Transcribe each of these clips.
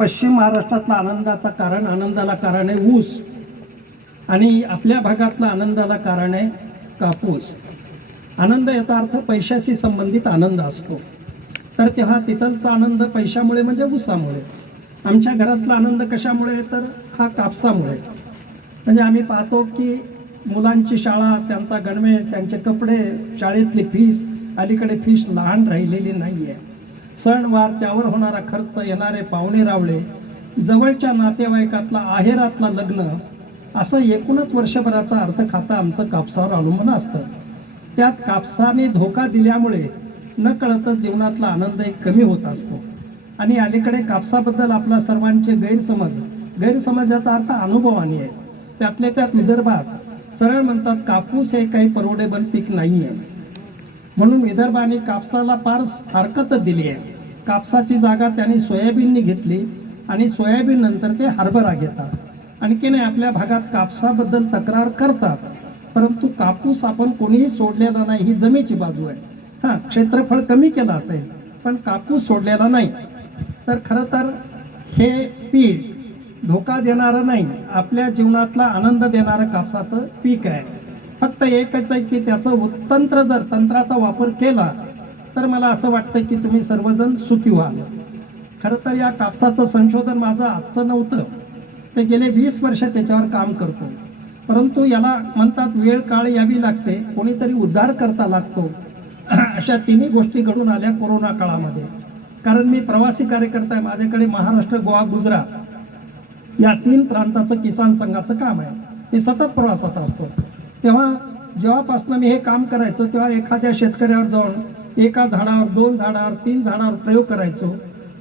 पश्चिम महाराष्ट्रातला आनंदाला कारण आहे ऊस, आणि आपल्या भागातला आनंदाला कारण आहे कापूस. आनंद याचा अर्थ पैशाशी संबंधित आनंद असतो. तर तेव्हा तिथलचा आनंद पैशामुळे म्हणजे ऊसामुळे. आमच्या घरातला आनंद कशामुळे, तर हा कापसामुळे. म्हणजे आम्ही पाहतो की मुलांची शाळा, त्यांचा गणवेश, त्यांचे कपडे, शाळेतली फीस, अलीकडे फीस लहान राहिलेली नाही आहे. सणवार, त्यावर होणारा खर्च, येणारे पाहुणे रावळे, जवळच्या नातेवाईकातला आहेरातला लग्न, असं एकूणच वर्षभराचा अर्थ खातं आमचं कापसावर अवलंबून असतं. त्यात कापसाने धोका दिल्यामुळे न कळतच जीवनातला आनंद एक कमी होत असतो. आणि अलीकडे कापसाबद्दल आपला सर्वांचे गैरसमजाचा अर्थ अनुभवाने आहे. त्यातले त्यात विदर्भात सरळ म्हणतात कापूस हे काही परवडेबल पीक नाही आहे, म्हणून विदर्भाने कापसाला फार हरकत दिली आहे. कापसाची जागा त्यांनी सोयाबीनने घेतली आणि सोयाबीन नंतर ते हरभरा घेतात. आणखी नाही, आपल्या भागात कापसाबद्दल तक्रार करतात, परंतु कापूस आपण कोणीही सोडलेला नाही, ही जमेची बाजू आहे. हां, क्षेत्रफळ कमी केलं असेल पण कापूस सोडलेला नाही. तर खरं तर हे पीक धोका देणारं नाही, आपल्या जीवनातला आनंद देणारं कापसाचं पीक आहे. फक्त एकच आहे की त्याचं तंत्राचा वापर केला तर मला असं वाटतं की तुम्ही सर्वजण सुखी व्हाल. खरं तर या कापसाचं संशोधन माझं आजचं नव्हतं, ते गेले 20 वर्ष त्याच्यावर काम करतो. परंतु याला म्हणतात वेळ काळ यावी लागते, कोणीतरी उद्धार करता लागतो. अशा तिन्ही गोष्टी घडून आल्या कोरोना काळामध्ये. कारण मी प्रवासी कार्यकर्ता आहे, माझ्याकडे महाराष्ट्र, गोवा, गुजरात या 3 प्रांताचं किसान संघाचं काम आहे. मी सतत प्रवासात असतो. तेव्हा जेव्हापासून मी हे काम करायचं तेव्हा एखाद्या शेतकऱ्यावर जाऊन एका झाडावर, 2 झाडावर, 3 झाडावर प्रयोग करायचो.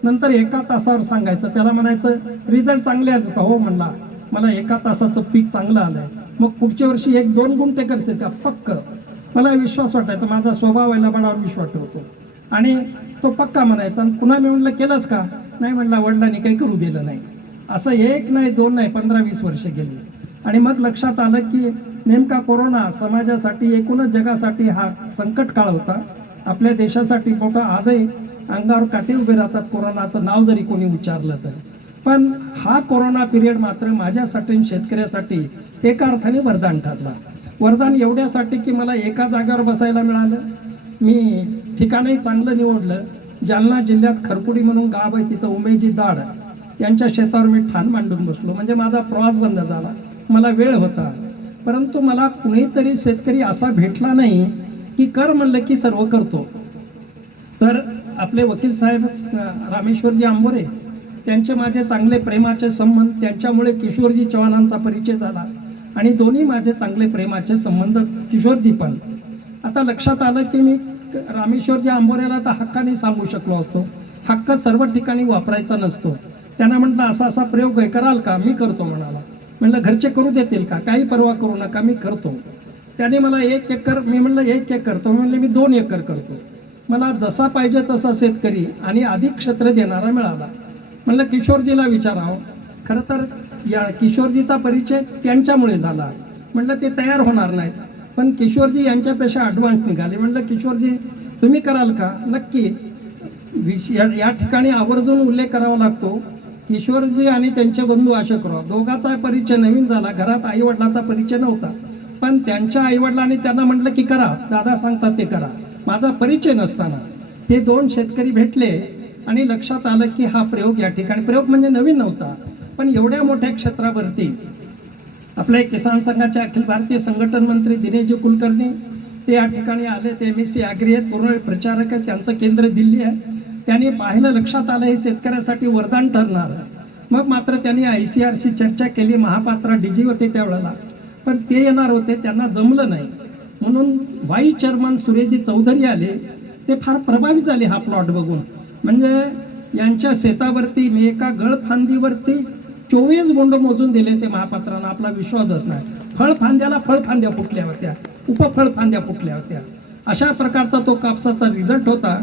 नंतर 1 तासावर सांगायचं, त्याला म्हणायचं रिझल्ट चांगले आले का? हो म्हणला, मला 1 तासाचं पीक चांगलं आलं आहे. मग पुढच्या वर्षी 1-2 गुंठे करશે का? पक्क. मला विश्वास वाटायचा, माझा स्वभाव आहे लबाडावर विश्वास ठेवतो, आणि तो पक्का म्हणायचा. आणि पुन्हा मी म्हणलं केलंच का? नाही म्हणला, वडिलांनी काही करू दिलं नाही. असं 1 नाही 2 नाही 15-20 वर्ष गेली. आणि मग लक्षात आलं की नेमका कोरोना समाजासाठी, एकूणच जगासाठी हा संकट काळ होता. आपल्या देशासाठी मोठा, आजही अंगावर काटे उभे राहतात कोरोनाचं नाव जरी कोणी उच्चारलं तर. पण हा कोरोना पिरियड मात्र माझ्यासाठी, शेतकऱ्यासाठी एका अर्थाने वरदान ठरला. वरदान एवढ्यासाठी की मला एका जागेवर बसायला मिळालं. मी ठिकाणही चांगलं निवडलं. जालना जिल्ह्यात खरपुडी म्हणून गाव आहे, तिथं उमेजी दाड यांच्या शेतावर मी ठाण मांडून बसलो. म्हणजे माझा प्रवास बंद झाला, मला वेळ होता. परंतु मला कुणीतरी शेतकरी असा भेटला नाही की कर म्हणलं की सर्व करतो. तर आपले वकील साहेब रामेश्वरजी आंबोरे, त्यांचे माझे चांगले प्रेमाचे संबंध, त्यांच्यामुळे किशोरजी चव्हाणांचा परिचय झाला आणि दोन्ही माझे चांगले प्रेमाचे संबंध. किशोरजी पण, आता लक्षात आलं की मी रामेश्वरजी आंबोऱ्याला तर हक्काने सांगू शकलो असतो. हक्क सर्व ठिकाणी वापरायचा नसतो. त्यांना म्हटलं असा असा प्रयोग आहे, कराल का? मी करतो म्हणाला. म्हणलं घरचे करू देतील का? काही पर्वा करू नका, मी करतो. त्याने मला 1 एकर, मी म्हणलं 1 एकर करतो, म्हणले मी 2 एकर करतो. मला जसा पाहिजे तसा शेतकरी आणि अधिक क्षेत्र देणारा मिळाला. म्हणलं किशोरजीला विचारावं. खरं तर या किशोरजीचा परिचय त्यांच्यामुळे झाला. म्हणलं ते तयार होणार नाहीत, पण किशोरजी यांच्यापेक्षा ॲडव्हान्स निघाले. म्हणलं किशोरजी तुम्ही कराल का? नक्की. या ठिकाणी आवर्जून उल्लेख करावा लागतो, किशोरजी आणि त्यांचे बंधू अशोकराव दोघांचा परिचय नवीन झाला. घरात आईवडिलाचा परिचय नव्हता, पण त्यांच्या आईवडिलांनी त्यांना म्हटलं की करा, दादा सांगतात ते करा. माझा परिचय नसताना हे 2 शेतकरी भेटले आणि लक्षात आलं की हा प्रयोग या ठिकाणी, प्रयोग म्हणजे नवीन नव्हता, पण एवढ्या मोठ्या क्षेत्रावरती आपल्या किसान संघाचे अखिल भारतीय संघटन मंत्री दिनेशजी कुलकर्णी ते या ठिकाणी आले. ते MSc ॲग्री आहेत, पूर्ण प्रचारक आहेत, त्यांचं केंद्र दिल्ली आहे. त्यांनी पाहिलं, लक्षात आलं हे शेतकऱ्यासाठी वरदान ठरणार. मग मात्र त्यांनी ICRची चर्चा केली. महापात्रा DG होते त्यावेळेला, पण ते येणार होते, त्यांना जमलं नाही. म्हणून व्हाईस चेअरमन सुरेशजी चौधरी आले. ते फार प्रभावित झाले हा प्लॉट बघून. म्हणजे यांच्या शेतावरती मी एका गळफांदीवरती 24 बोंड मोजून दिले ते महापात्रांना. आपला विश्वास होत नाही. फळफांद्याला फळफांद्या फुटल्या होत्या, उपफळफांद्या फुटल्या होत्या. अशा प्रकारचा तो कापसाचा रिझल्ट होता.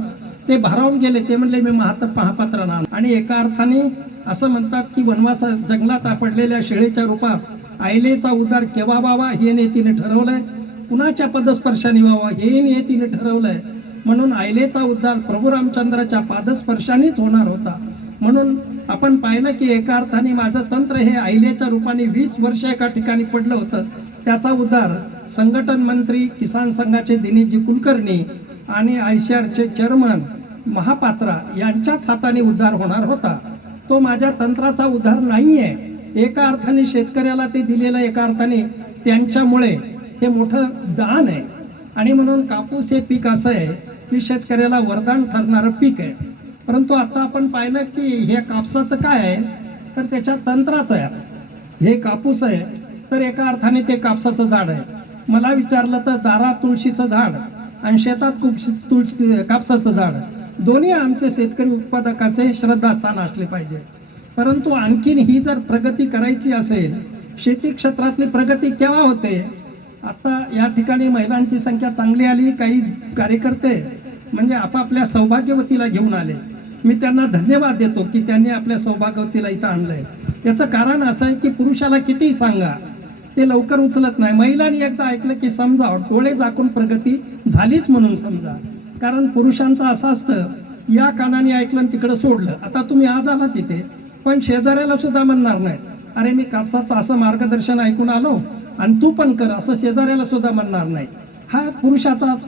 ते भारावून गेले. ते म्हणले मी महापात्रांना. आणि एका अर्थाने असं म्हणतात की वनवासा जंगलात आपडलेल्या शेळीच्या रूपात आईलेचा उद्धार केव्हा व्हावा हे नियतीने ठरवलंय, कुणाच्या पदस्पर्शाने व्हावा हे नियतीने ठरवलंय. म्हणून आईलेचा उद्धार प्रभू रामचंद्राच्या पादस्पर्शानेच होणार होता. म्हणून आपण पाहिलं की एका अर्थाने माझं तंत्र हे अहिल्याच्या रूपाने 20 वर्ष एका ठिकाणी पडलं होतं. त्याचा उद्धार संघटन मंत्री किसान संघाचे दिनेशजी कुलकर्णी आणि आयसीआरचे चेअरमन महापात्रा यांच्याच हाताने उद्धार होणार होता. तो माझ्या तंत्राचा उद्धार नाही आहे. एका अर्थाने शेतकऱ्याला ते दिलेलं, एका अर्थाने त्यांच्यामुळे हे मोठं दान आहे. आणि म्हणून कापूस हे पीक असं आहे की शेतकऱ्याला वरदान ठरणारं पीक आहे. परंतु आता आपण पाहिलं की हे कापसाचं काय आहे तर त्याच्या तंत्राचं आहे. हे कापूस आहे तर एका अर्थाने ते कापसाचं झाड आहे. मला विचारलं तर दारात तुळशीचं झाड आणि शेतात कापसाचं झाड, दोन्ही आमचे शेतकरी उत्पादकाचे श्रद्धास्थान असले पाहिजे. परंतु आणखीन ही जर प्रगती करायची असेल, शेती क्षेत्रातली प्रगती केव्हा होते? आता या ठिकाणी महिलांची संख्या चांगली आली. काही कार्यकर्ते म्हणजे आपापल्या सौभाग्यवतीला घेऊन आले. मी त्यांना धन्यवाद देतो की त्यांनी आपल्या सौभाग्यवतीला इथं आणलंय. याचं कारण असं आहे की पुरुषाला कितीही सांगा ते लवकर उचलत नाही. महिलांनी एकदा ऐकलं की समजा, डोळे झाकून प्रगती झालीच म्हणून समजा. कारण पुरुषांचं असं असतं, या कानाने ऐकलं आणि तिकडं सोडलं. आता तुम्ही आज आला तिथे, पण शेजाऱ्याला सुद्धा म्हणणार नाही अरे मी कापसाचं असं मार्गदर्शन ऐकून आलो आणि तू पण कर, असं शेजाऱ्याला सुद्धा म्हणणार नाही. हा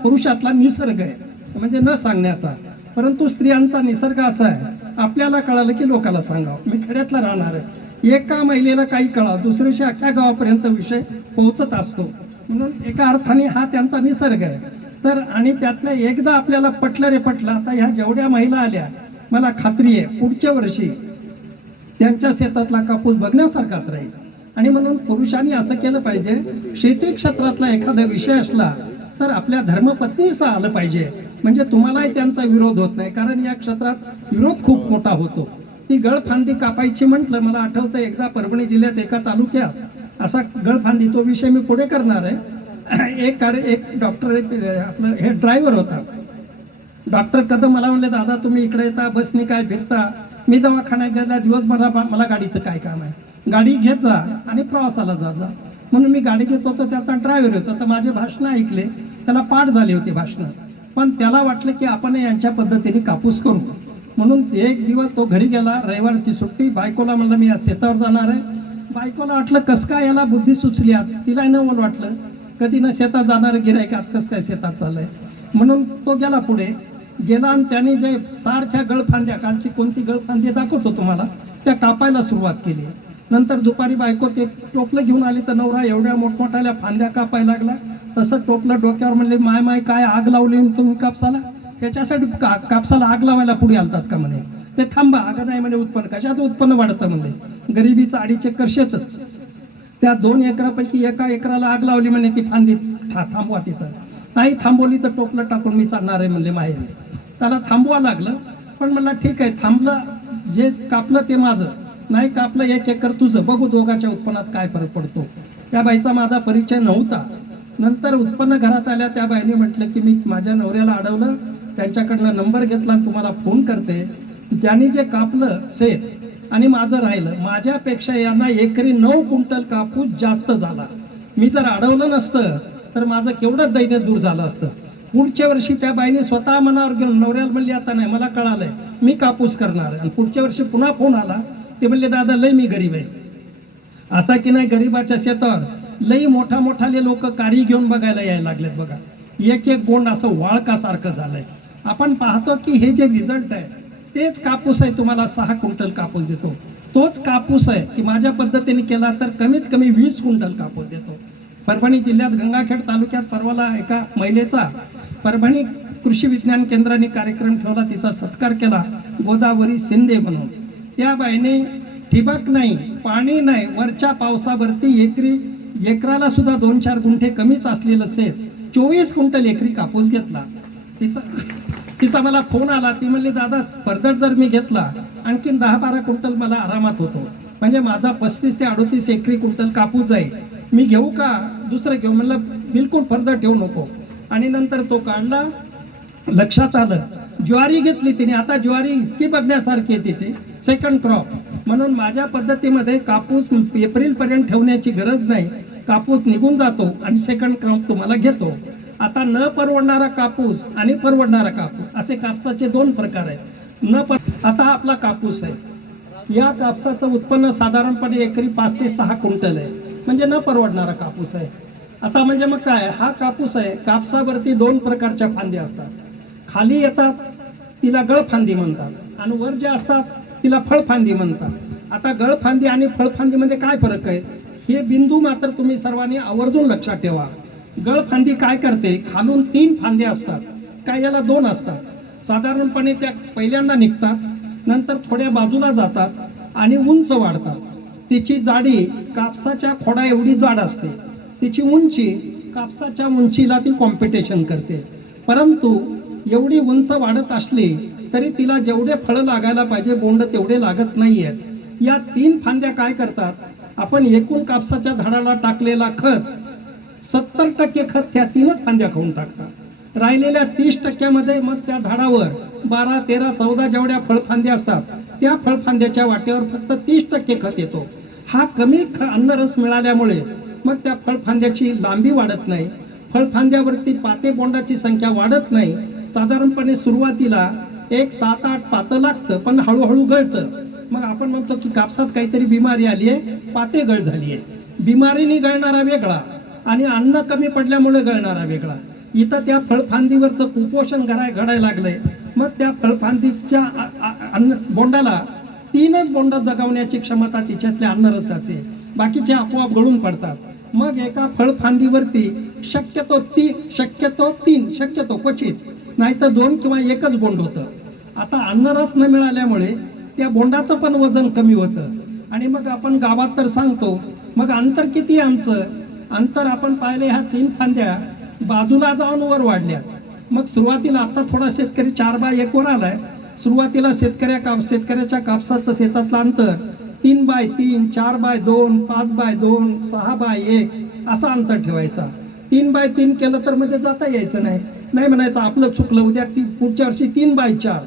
पुरुषातला निसर्ग आहे, म्हणजे न सांगण्याचा. परंतु स्त्रियांचा निसर्ग असा आहे, आपल्याला कळालं की लोकाला सांगावं. मी खेड्यातला राहणार आहे, एका महिलेला काही कळावं दुसऱ्याशी अख्ख्या गावापर्यंत विषय पोहोचत असतो. म्हणून एका अर्थाने हा त्यांचा निसर्ग आहे. तर आणि त्यातलं एकदा आपल्याला पटलं रे पटलं. आता ह्या जेवढ्या महिला आल्या, मला खात्री आहे पुढच्या वर्षी त्यांच्या शेतातला कापूस बघण्यासारखाच राहील. आणि म्हणून पुरुषांनी असं केलं पाहिजे, शेती क्षेत्रातला एखादा विषय असला तर आपल्या धर्मपत्नीचं आलं पाहिजे, म्हणजे तुम्हालाही त्यांचा विरोध होत नाही. कारण या क्षेत्रात विरोध खूप मोठा होतो. ती गळफांदी कापायची म्हटलं, मला आठवतं एकदा परभणी जिल्ह्यात एका तालुक्यात असा गळफांदी, तो विषय मी पुढे करणार आहे. एक डॉक्टर, आपलं हे ड्रायव्हर होता डॉक्टर कदम, मला म्हणले दादा तुम्ही इकडे येता बसनी काय फिरता? मी दवाखान्यात गेला दिवस, मला गाडीचं काय काम आहे, गाडी घेत जा आणि प्रवासाला जा. म्हणून मी गाडी घेत होतो, त्याचा ड्रायव्हर होता. तर माझे भाषणं ऐकले, त्याला पाठ झाली होती भाषणं. पण त्याला वाटलं की आपण यांच्या पद्धतीने कापूस करू. म्हणून एक दिवस तो घरी गेला, रविवारची सुट्टी. बायकोला म्हणलं मी आज शेतावर जाणार आहे. बायकोला वाटलं कस काय याला बुद्धी सुचली आज, तिला नवल वाटलं कधी न शेतात जाणार गिऱ्हाईक आज कसं काय शेतात चाललंय. म्हणून तो गेला पुढे गेला आणि त्याने जे सारख्या गळफांद्या, कालची कोणती गळफांदी दाखवतो तुम्हाला, त्या कापायला सुरुवात केली. नंतर दुपारी बायको ते टोपलं घेऊन आली तर नवरा एवढ्या मोठमोठ्याल्या फांद्या कापायला लागला. तसं टोपलं डोक्यावर, म्हणले माय काय आग लावली तुम्ही कापसाला? त्याच्यासाठी कापसाला आग लावायला पुढे आलतात का म्हणे? ते थांबा, आग नाही म्हणे, उत्पन्न कशात उत्पन्न वाढतं म्हणले, गरिबीचं 2.5 एकर शेत, त्या 2 एकरापैकी 1 एकराला आग लावली म्हणे, ती फांदी थांबवा तिथं. नाही थांबवली तर टोपलं टाकून मी चालणार आहे म्हणले माहेर. त्याला थांबवा लागलं, पण म्हणला ठीक आहे थांबलं, जे कापलं ते माझं, नाही कापलं 1 एकर तुझं, बघू दोघांच्या उत्पन्नात काय फरक पडतो. त्या बाईचा माझा परिचय नव्हता. नंतर उत्पन्न घरात आल्या त्या बाईने म्हटलं की मी माझ्या नवऱ्याला अडवलं, त्यांच्याकडनं नंबर घेतला आणि तुम्हाला फोन करते. ज्यांनी जे कापलं शेत आणि माझं राहिलं, माझ्यापेक्षा यांना एकरी 9 क्विंटल कापूस जास्त झाला. मी जर अडवलं नसतं तर माझं केवढं दैन्य दूर झालं असतं. पुढच्या वर्षी त्या बाईने स्वतः मनावर घेऊन नवऱ्याला म्हणली आता नाही मला कळालंय मी कापूस करणार आहे. आणि पुढच्या वर्षी पुन्हा फोन आला, ते म्हणले दादा लय मी गरीब आहे. आता की नाही गरीबाच्या शेतावर लई मोठाले लोक कारी घेऊन बघायला यायला लागलेत. बघा एक बोंड असं वाळकासारखं झालंय. आपण पाहतो की हे जे रिझल्ट आहे तेच कापूस आहे, तुम्हाला 6 क्विंटल कापूस देतो. तोच कापूस आहे की माझ्या पद्धतीने केला तर कमीत कमी 20 क्विंटल कापूस देतो. परभणी जिल्ह्यात गंगाखेड तालुक्यात परवाला एका महिलेचा परभणी कृषी विज्ञान केंद्राने कार्यक्रम ठेवला, तिचा सत्कार केला, गोदावरी शिंदे म्हणून. त्या बाईने ठिबक नाही, पाणी नाही, वरच्या पावसावरती एकराला सुद्धा 2-4 गुंठे कमीच असलेलं शेत 24 क्विंटल एकरी कापूस घेतला. तिचा मला फोन आला, ती म्हणली दादा फर्दर जर मी घेतला आणखीन 10-12 क्विंटल मला आरामात होतो, म्हणजे माझा 35 ते 38 एकरी क्विंटल कापूस जाईल. मी घेऊ का दुसरं घेऊ? म्हणलं बिलकुल फर्दर ठेवू नको. आणि नंतर तो काढला, लक्षात आलं ज्वारी घेतली तिने. आता ज्वारी इतकी बघण्यासारखी आहे तिची, सेकंड क्रॉप. म्हणून माझ्या पद्धतीमध्ये कापूस एप्रिलपर्यंत ठेवण्याची गरज नाही, कापूस निघून जातो आणि सेकंड क्रॉप तुम्हाला घेतो. आता न परवडणारा कापूस आणि परवडणारा कापूस असे कापसाचे 2 प्रकार आहेत. आता आपला कापूस आहे, या कापसाचं उत्पन्न साधारणपणे एकरी 5 ते 6 क्विंटल आहे, म्हणजे न परवडणारा कापूस आहे. आता म्हणजे मग काय, हा कापूस आहे, कापसावरती 2 प्रकारच्या फांद्या असतात. खाली येतात तिला गळफांदी म्हणतात आणि वर जे असतात तिला फळफांदी म्हणतात. आता गळफांदी आणि फळफांदीमध्ये काय फरक आहे हे बिंदू मात्र तुम्ही सर्वांनी आवर्जून लक्षात ठेवा. गळफांदी काय करते, खालून 3 फांद्या असतात, काय याला 2 असतात. साधारणपणे त्या पहिल्यांदा निघतात, नंतर थोड्या बाजूला जातात आणि उंच वाढतात. तिची जाडी कापसाच्या खोडा एवढी जाड असते, तिची उंची कापसाच्या उंचीला ती कॉम्पिटिशन करते. परंतु एवढी उंच वाढत असली तरी तिला जेवढे फळं लागायला पाहिजे बोंड तेवढे लागत नाही आहेत. या 3 फांद्या काय करतात, आपण एकूण कापसाच्या झाडाला टाकलेला खत 70% खत त्या 3च फांद्या खाऊन टाकतात. राहिलेल्या 30% मग त्या झाडावर 12, 13, 14 जेवढ्या फळफांद्या असतात त्या फळफांद्याच्या वाट्यावर फक्त 30% खत येतो. हा कमी अन्नरस मिळाल्यामुळे मग त्या फळफांद्याची लांबी वाढत नाही, फळफांद्यावरती पाते बोंडाची संख्या वाढत नाही. साधारणपणे सुरुवातीला 7-8 पातं लागतं, पण हळूहळू गळतं. मग आपण म्हणतो की कापसात काहीतरी बिमारी आली आहे, पाते गळ झाली आहे. बिमारीने गळणारा वेगळा आणि अन्न कमी पडल्यामुळे गळणारा वेगळा. इथं त्या फळफांदीवरचं कुपोषण घडायला लागलंय. मग त्या फळफांदीच्या बोंडाला 3च बोंड जगवण्याची क्षमता तिच्यातल्या अन्नरसाचे, बाकीचे आपोआप गळून पडतात. मग एका फळफांदीवरती शक्यतो 3 शक्यतो क्वचित नाही तर 2 किंवा 1च बोंड होतं. आता अन्नरस न मिळाल्यामुळे त्या बोंडाचं पण वजन कमी होतं. आणि मग आपण गावात तर सांगतो, मग अंतर किती आमचं, अंतर आपण पाहिले ह्या 3 फांद्या बाजूला जाऊन वर वाढल्या. मग सुरुवातीला आता थोडा शेतकरी 4x1 वर आलाय. सुरुवातीला शेतकऱ्याच्या कापसाचं शेतातलं अंतर 3x3, 4x2, 5x2, 6x1 असं अंतर ठेवायचा. 3x3 केलं तर मध्ये जाता यायचं नाही म्हणायचं आपलं चुकलं, उद्या पुढच्या वर्षी 3x4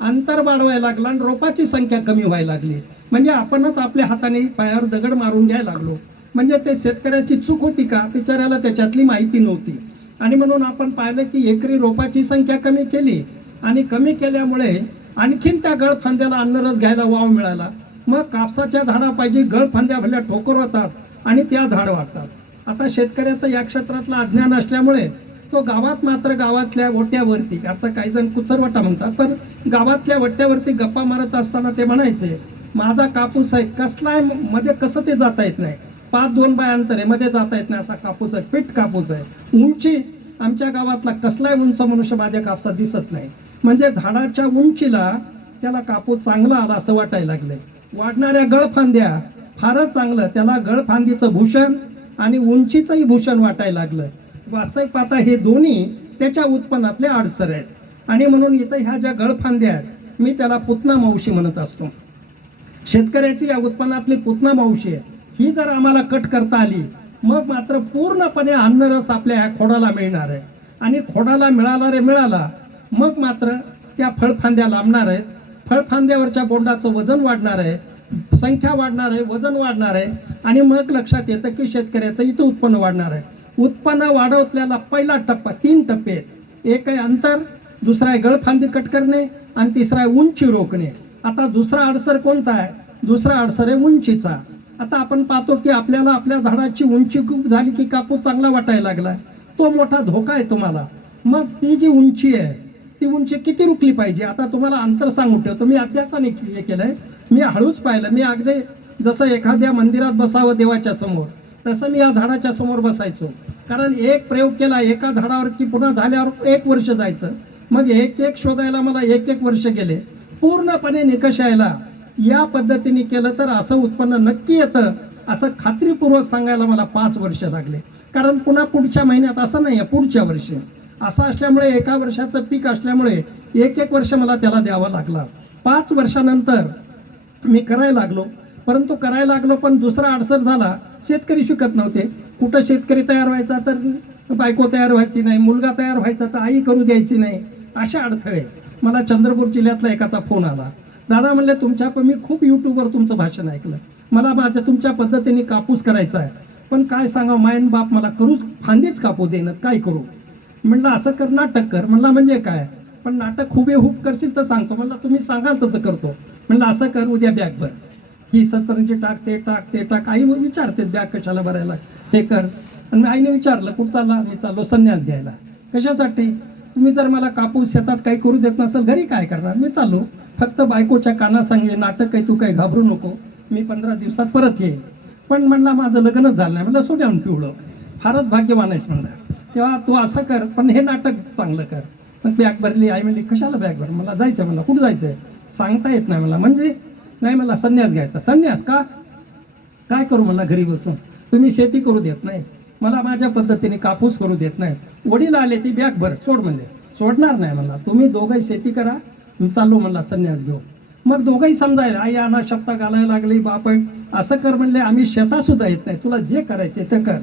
अंतर वाढवायला लागलं आणि रोपाची संख्या कमी व्हायला लागली. म्हणजे आपणच आपल्या हाताने पायावर दगड मारून घ्यायला लागलो. म्हणजे ते शेतकऱ्याची चूक होती का, बिचाऱ्याला त्याच्यातली माहिती नव्हती. आणि म्हणून आपण पाहिलं की एकरी रोपाची संख्या कमी केली आणि कमी केल्यामुळे आणखीन त्या गळफांद्याला अन्नरस घ्यायला वाव मिळाला. मग कापसाच्या झाडापायची गळफांद्या भल्या ठोकर होतात आणि त्या झाड वाढतात. आता शेतकऱ्याचं या क्षेत्रातलं अज्ञान असल्यामुळे तो गावात मात्र गावातल्या वट्यावरती, आता काही जण कुचरवटा म्हणतात, पण गावातल्या वट्यावरती गप्पा मारत असताना ते म्हणायचे माझा कापूस आहे, कसला आहे, मध्ये कसं ते जाता येत नाही, 5-2 अंतर आहे, मध्ये जाता येत नाही असा कापूस आहे, पीठ कापूस आहे. उंची आमच्या गावातला कसलाही उंच मनुष्य माझ्या कापसात दिसत नाही. म्हणजे झाडाच्या उंचीला त्याला कापूस चांगला आला असं वाटायला लागलंय. वाढणाऱ्या गळफांद्या फारच चांगलं, त्याला गळफांदीचं भूषण आणि उंचीचंही भूषण वाटायला लागलं. वास्तविक पाहता हे दोन्ही त्याच्या उत्पन्नातले अडसर आहेत. आणि म्हणून इथं ह्या ज्या गळफांद्या आहेत मी त्याला पुतना मावशी म्हणत असतो. शेतकऱ्याची या उत्पन्नातली पुतना मावशी आहे. ही जर आम्हाला कट करता आली मग मात्र पूर्णपणे अन्नरस आपल्या ह्या खोडाला मिळणार आहे. आणि खोडाला मिळाला मग मात्र त्या फळफांद्या लांबणार आहेत, फळफांद्यावरच्या बोंडाचं वजन वाढणार आहे, संख्या वाढणार आहे, वजन वाढणार आहे. आणि मग लक्षात येतं की शेतकऱ्याचं इथं उत्पन्न वाढणार आहे. उत्पन्न वाढवल्याला पहिला टप्पा 3 टप्पे आहेत. एक आहे अंतर, दुसरा आहे गळफांदी कट करणे आणि तिसरा आहे उंची रोखणे. आता दुसरा अडसर कोणता आहे, दुसरा अडसर आहे उंचीचा. आता आपण पाहतो की आपल्याला आपल्या झाडाची उंची खूप झाली की कापूस चांगला वाटायला लागला, तो मोठा धोका आहे तुम्हाला. मग ती जी उंची आहे ती उंची किती रुकली पाहिजे. आता तुम्हाला अंतर सांगून ठेवतो, मी अभ्यासाने हे केलंय, मी हळूच पाहिलं. मी अगदी जसं एखाद्या मंदिरात बसावं देवाच्या समोर तसं मी या झाडाच्या समोर बसायचो. कारण एक प्रयोग केला एका झाडावर की पुन्हा झाल्यावर 1 वर्ष जायचं, मग एक शोधायला मला 1 वर्ष गेले. पूर्णपणे निकष यायला या पद्धतीने केलं तर असं उत्पन्न नक्की येतं असं खात्रीपूर्वक सांगायला मला 5 वर्ष लागले. कारण पुन्हा पुढच्या महिन्यात असं नाही आहे, पुढच्या वर्षी असं असल्यामुळे 1 वर्षाचं पीक असल्यामुळे 1 वर्ष मला त्याला द्यावा लागला. 5 वर्षानंतर मी करायला लागलो. परंतु करायला लागलो पण दुसरा अडसर झाला, शेतकरी शिकत नव्हते. कुठं शेतकरी तयार व्हायचा तर बायको तयार व्हायची नाही, मुलगा तयार व्हायचा तर आई करू द्यायची नाही. अशा अडथळे. मला चंद्रपूर जिल्ह्यातला एकाचा फोन आला, दादा म्हणले मी खूप यूट्यूबवर तुमचं भाषण ऐकलं, मला तुमच्या पद्धतीने कापूस करायचा आहे, पण काय सांगा मायन बाप मला फांदीच कापू देणं, काय करू. म्हणलं असं कर, नाटक कर. म्हणला म्हणजे काय, पण नाटक हुबेहूब करशील तर सांगतो. म्हणलं तुम्ही सांगाल तसं करतो. म्हणलं असं कर, उद्या बॅग भर. ही सतरंजी टाक, ते टाक, ते टाक. आई मग विचारते बॅग कशाला भरायला, हे कर. आणि आईने विचारलं कुठं चालला, मी चाललो संन्यास घ्यायला. कशासाठी? तुम्ही जर मला कापूस शेतात काही करू देत नसेल, घरी काय करणार? मी चाललो, फक्त बायकोच्या काना सांगे नाटक काही, तू काही घाबरू नको, मी 15 दिवसात परत येईन. पण म्हणला माझं लग्नच झालं नाही. म्हणलं सोड्याहून पिवळं, फारच भाग्यवान आहेस म्हणलं. तेव्हा तू असं कर, पण हे नाटक चांगलं कर. मग बॅग भरली. आई म्हणली कशाला बॅग भर? मला जायचं. मला कुठं जायचं आहे सांगता येत नाही मला. म्हणजे नाही, मला संन्यास घ्यायचा. संन्यास का? काय करू मला घरी बसून? तुम्ही शेती करू देत नाही, मला माझ्या पद्धतीने कापूस करू देत नाही. वडील आले, ती बॅग भर, सोड म्हणजे. सोडणार नाही मला. तुम्ही दोघंही शेती करा, मी चाललो म्हणला संन्यास घेऊ. मग दोघंही समजायला, आई अना शब्द घालायला लागली, बाप असं कर म्हणले, आम्ही शेतासुद्धा येत नाही, तुला जे करायचे ते कर.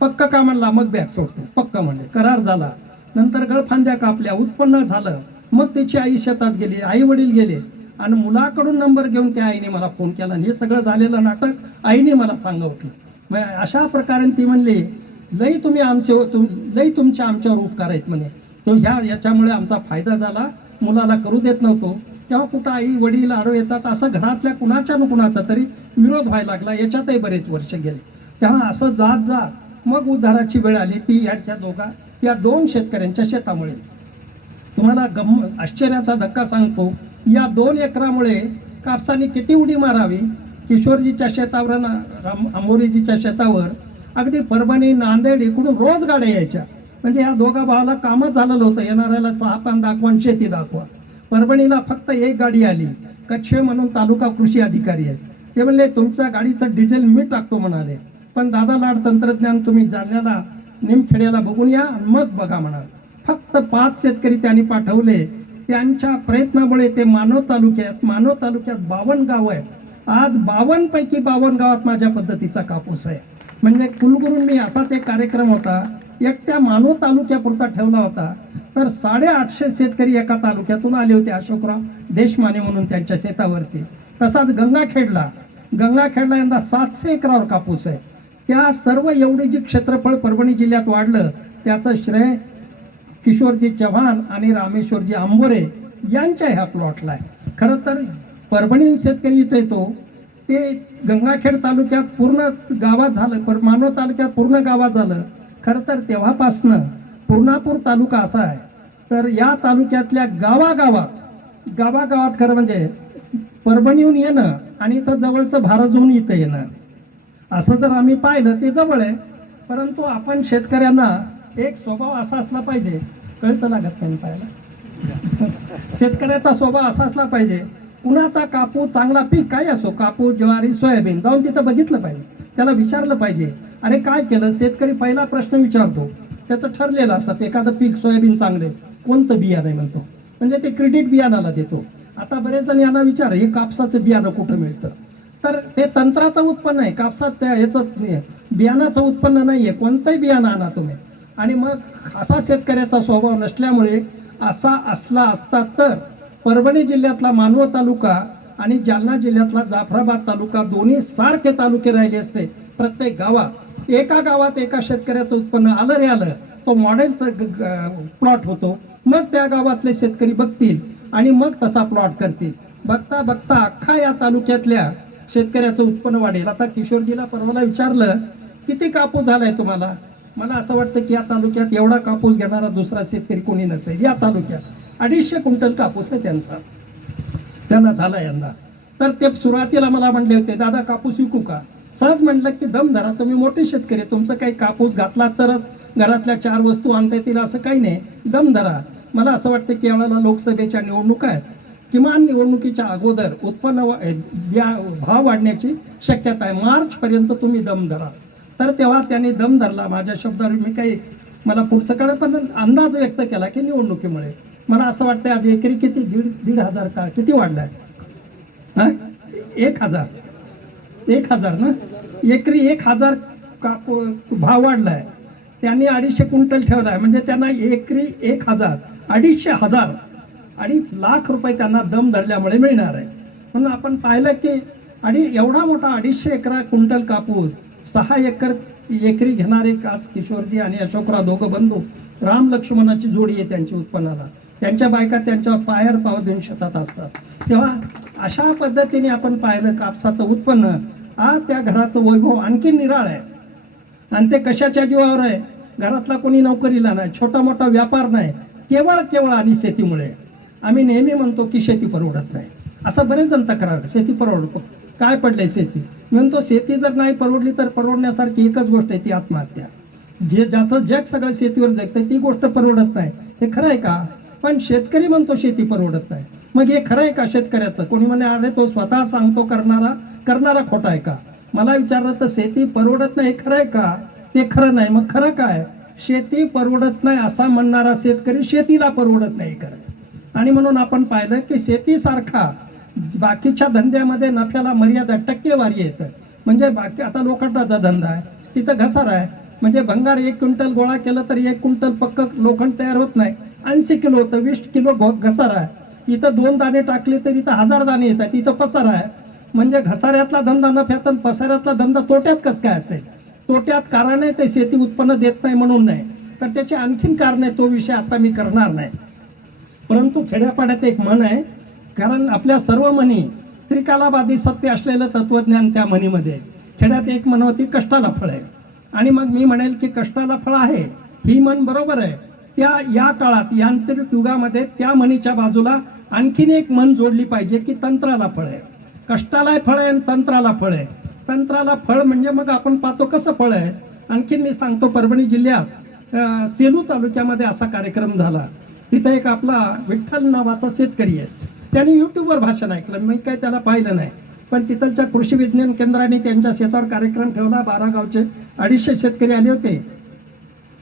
पक्क का म्हणला, मग बॅग सोडतो. पक्क म्हणले, करार झाला. नंतर गळफांद्या कापल्या, उत्पन्न झालं. मग त्याची आई शेतात गेली, आई वडील गेले आणि मुलाकडून नंबर घेऊन त्या आईने मला फोन केला. आणि हे सगळं झालेलं नाटक आईने मला सांगितलं. मग अशा प्रकारे ती म्हणली, लई तुम्ही लई तुमच्या आमच्यावर उपकार आहेत म्हणे. तो याच्यामुळे आमचा फायदा झाला, मुलाला करू देत नव्हतो. तेव्हा कुठं आई वडील आडो येतात, असं घरातल्या कुणाच्या न कुणाचा तरी विरोध व्हायला लागला. याच्यातही बरेच वर्ष गेले. तेव्हा असं जात मग उद्धाराची वेळ आली. ती या दोन शेतकऱ्यांच्या शेतामुळे. तुम्हाला आश्चर्याचा धक्का सांगतो, या 2 एकरामुळे कापसाने किती उडी मारावी. किशोरजीच्या शेतावर, आंबोरीजीच्या शेतावर अगदी परभणी, नांदेड इकडून रोज गाड्या यायच्या. म्हणजे या दोघा भावाला कामच झालेलं होतं, येणाऱ्याला चहा पान दाखवा आणि शेती दाखवा. परभणीला फक्त एक गाडी आली, कच्छे म्हणून तालुका कृषी अधिकारी आहेत. ते म्हणले तुमच्या गाडीचं डिझेल मी टाकतो म्हणाले, पण दादा लाड तंत्रज्ञान तुम्ही जालन्याला निमखेड्याला बघून या मग बघा म्हणाल. फक्त 5 शेतकरी त्यांनी पाठवले. त्यांच्या प्रयत्नामुळे ते मानव तालुक्यात 52 गाव आहेत. आज 52 पैकी 52 गावात माझ्या पद्धतीचा कापूस आहे. म्हणजे कुलगुरूंनी असाच एक कार्यक्रम होता, एकट्या मानव तालुक्यापुरता ठेवला होता. तर 850 शेतकरी एका तालुक्यातून आले होते, अशोकराव देशमाने म्हणून त्यांच्या शेतावरती. तसाच गंगाखेडला यंदा 700 एकरावर कापूस आहे. त्या सर्व एवढे जे क्षेत्रफळ परभणी जिल्ह्यात वाढलं, त्याचं श्रेय किशोरजी चव्हाण आणि रामेश्वरजी आंबोरे यांच्या ह्या प्लॉटला आहे. खरं तर परभणी शेतकरी इथं येतो, ते गंगाखेड तालुक्यात पूर्ण गावात झालं, मानव तालुक्यात पूर्ण गावात झालं. खरं तर तेव्हापासनं पूर्णापूर तालुका असा आहे, तर या तालुक्यातल्या गावागावात खरं म्हणजे परभणीहून येणं आणि इथं जवळचं भारजून इथं येणं, असं जर आम्ही पाहिलं ते जवळ आहे. परंतु आपण शेतकऱ्यांना एक स्वभाव असा असला पाहिजे, कळतं लागत नाही पाहायला. शेतकऱ्याचा स्वभाव असा असला पाहिजे, कुणाचा कापूस चांगला पीक काय असो, कापूस, ज्वारी, सोयाबीन, जाऊन तिथं बघितलं पाहिजे, त्याला विचारलं पाहिजे, अरे काय केलं. शेतकरी पहिला प्रश्न विचारतो, त्याचं ठरलेलं असतं. एखादं पीक सोयाबीन चांगले, कोणतं बियाणं आहे म्हणतो, म्हणजे ते क्रेडिट बियाणाला देतो. आता बरेच जण यांना विचार, हे कापसाचं बियाणं कुठं मिळतं, तर ते तंत्राचं उत्पन्न आहे, कापसात याचं बियाणाचं उत्पन्न नाही आहे. कोणतंही बियाणं आणा तुम्ही. आणि मग असा शेतकऱ्याचा स्वभाव नसल्यामुळे असा असता तर परभणी जिल्ह्यातला मानवत तालुका आणि जालना जिल्ह्यातला जाफराबाद तालुका दोन्ही सारखे तालुके राहिले असते. प्रत्येक गावात एका गावात एका शेतकऱ्याचं उत्पन्न आलं रे आलं, तो मॉडेल प्लॉट होतो. मग त्या गावातले शेतकरी बघतील आणि मग तसा प्लॉट करतील. बघता बघता अख्खा या तालुक्यातल्या शेतकऱ्याचं उत्पन्न वाढेल. आता किशोरजीला परवाला विचारलं, किती कापूस झालाय तुम्हाला? मला असं वाटतं की या तालुक्यात एवढा कापूस घेणारा दुसरा शेतकरी कोणी नसेल. या तालुक्यात 250 क्विंटल कापूस आहे त्यांना झाला यंदा. तर ते सुरुवातीला मला म्हणले होते, दादा कापूस विकू का? सहज म्हटलं की दम धरा, तुम्ही मोठे शेतकरी, तुमचं काही कापूस घातला तरच घरातल्या 4 वस्तू आणता येतील असं काही नाही, दम धरा. मला असं वाटतं की यावेळेला लोकसभेच्या निवडणुका आहेत, किमान निवडणुकीच्या अगोदर उत्पन्न भाव वाढण्याची शक्यता आहे. मार्चपर्यंत तुम्ही दम धरा. तर तेव्हा त्यांनी दम धरला. माझ्या शब्दावर मला पुढचं कळलं, पण अंदाज व्यक्त केला की निवडणुकीमुळे मला असं वाटतं आज एकरी किती 1,500 का किती वाढलाय? 1,000 ना, एकरी 1,000 भाव वाढलाय. त्यांनी 250 क्विंटल ठेवलाय, म्हणजे त्यांना एकरी 1,000 2,500 लाख रुपये त्यांना दम धरल्यामुळे मिळणार आहे. म्हणून आपण पाहिलं की एवढा मोठा 250 क्विंटल कापूस 6 एकर एकरी घेणारे आज किशोरजी आणि अशोकराव दोघं बंधू, राम लक्ष्मणाची जोडी आहे त्यांची उत्पन्नाला. त्यांच्या बायका त्यांच्यावर पायावर पाव देऊन शेतात असतात. तेव्हा अशा पद्धतीने आपण पाहिलं कापसाचं उत्पन्न, आज त्या घराचं वैभव आणखी निराळ आहे. आणि ते कशाच्या जीवावर आहे? घरातला कोणी नोकरीला नाही, छोटा मोठा व्यापार नाही, केवळ आणि शेतीमुळे. आम्ही नेहमी म्हणतो की शेती परवडत नाही, असं बरेच जण तक्रार, शेती परवडतो, काय पडलंय शेती? म्हणतो शेती जर नाही परवडली तर परवडण्यासारखी एकच गोष्ट आहे, ती आत्महत्या. ज्याचं जग सगळं शेतीवर जगतंय ती गोष्ट परवडत नाही, हे खरं आहे का? पण शेतकरी म्हणतो शेती परवडत नाही, मग हे खरं आहे का शेतकऱ्याचं? कोणी म्हणे अरे तो स्वतः सांगतो करणारा खोटा आहे का? मला विचारलं तर शेती परवडत नाही हे खरं आहे का? ते खरं नाही. मग खरं काय? शेती परवडत नाही असा म्हणणारा शेतकरी शेतीला परवडत नाही खरं. आणि म्हणून आपण पाहिलं की शेतीसारखा बाकीच्या धंद्यामध्ये नफ्याला मर्यादा टक्केवारी येतं. म्हणजे बाकी आता लोखंडाचा धंदा आहे, तिथं घसारा आहे. म्हणजे भंगार 1 क्विंटल गोळा केलं तर 1 क्विंटल पक्क लोखंड तयार होत नाही, 80 किलो होतं, 20 किलो घसारा आहे. इथं 2 दाणे टाकले तर इथं 1000 दाणे येतात, इथं पसारा आहे. म्हणजे घसाऱ्यातला धंदा नफ्यात आणि पसाऱ्यातला धंदा तोट्यात कसं काय असेल? तोट्यात कारण आहे ते शेती उत्पन्न देत नाही म्हणून नाही, तर त्याची आणखीन कारण आहे, तो विषय आता मी करणार नाही. परंतु खेड्यापाड्यात एक म्हण आहे, कारण आपल्या सर्व म्हणी त्रिकालाबाधी सत्य असलेलं तत्वज्ञान त्या म्हणीमध्ये. खेड्यात एक म्हण होती, कष्टाला फळ आहे. आणि मग मी म्हणेल की कष्टाला फळ आहे ही म्हण बरोबर आहे. या काळात यांत्रिक युगामध्ये त्या म्हणीच्या बाजूला आणखीन एक म्हण जोडली पाहिजे की तंत्राला फळ आहे. कष्टाला फळ आहे आणि तंत्राला फळ आहे. तंत्राला फळ म्हणजे मग आपण पाहतो कसं फळ आहे. आणखीन मी सांगतो, परभणी जिल्ह्यात सेलू तालुक्यामध्ये असा कार्यक्रम झाला. तिथं एक आपला विठ्ठल नावाचा शेतकरी आहे, त्याने यूट्यूबवर भाषण ऐकलं, मी काय त्याला पाहिलं नाही, पण तिथलच्या कृषी विज्ञान केंद्राने त्यांच्या शेतावर कार्यक्रम ठेवला. 12 गावचे 250 शेतकरी आले होते.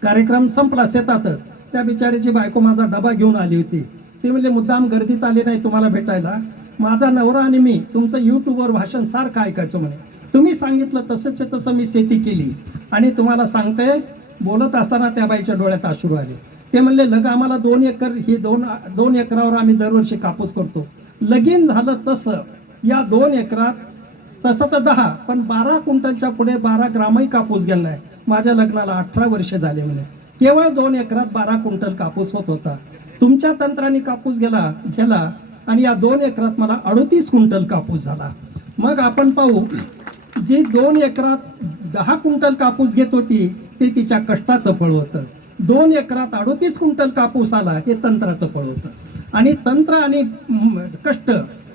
कार्यक्रम संपला शेतातच. त्या बिचारीची बायको माझा डबा घेऊन आली होती. ती म्हणजे मुद्दाम गर्दीत आली नाही तुम्हाला भेटायला, माझा नवरा आणि मी तुमचं यूट्यूबवर भाषण सारखं ऐकायचं म्हणे. तुम्ही सांगितलं तसंच तसं मी शेती केली आणि तुम्हाला सांगते, बोलत असताना त्या बाईच्या डोळ्यात अश्रू आले. ते म्हणले लग आम्हाला 2 एकर, ही 2 एकरावर आम्ही दरवर्षी कापूस करतो. लगीन झालं तसं या 2 एकरात तसं तर 10, पण 12 क्विंटलच्या पुढे 12 ग्रामही कापूस गेला नाही. माझ्या लग्नाला 18 वर्ष झाले म्हणे. केवळ 2 एकरात 12 क्विंटल कापूस होत होता. तुमच्या तंत्राने कापूस गेला आणि या 2 एकरात मला 38 क्विंटल कापूस झाला. मग आपण पाहू, जी 2 एकरात 10 क्विंटल कापूस घेत होती ते तिच्या कष्टाचं फळ होतं. 2 एकरात 38 क्विंटल कापूस आला, हे तंत्राचं फळ होतं. आणि तंत्र आणि कष्ट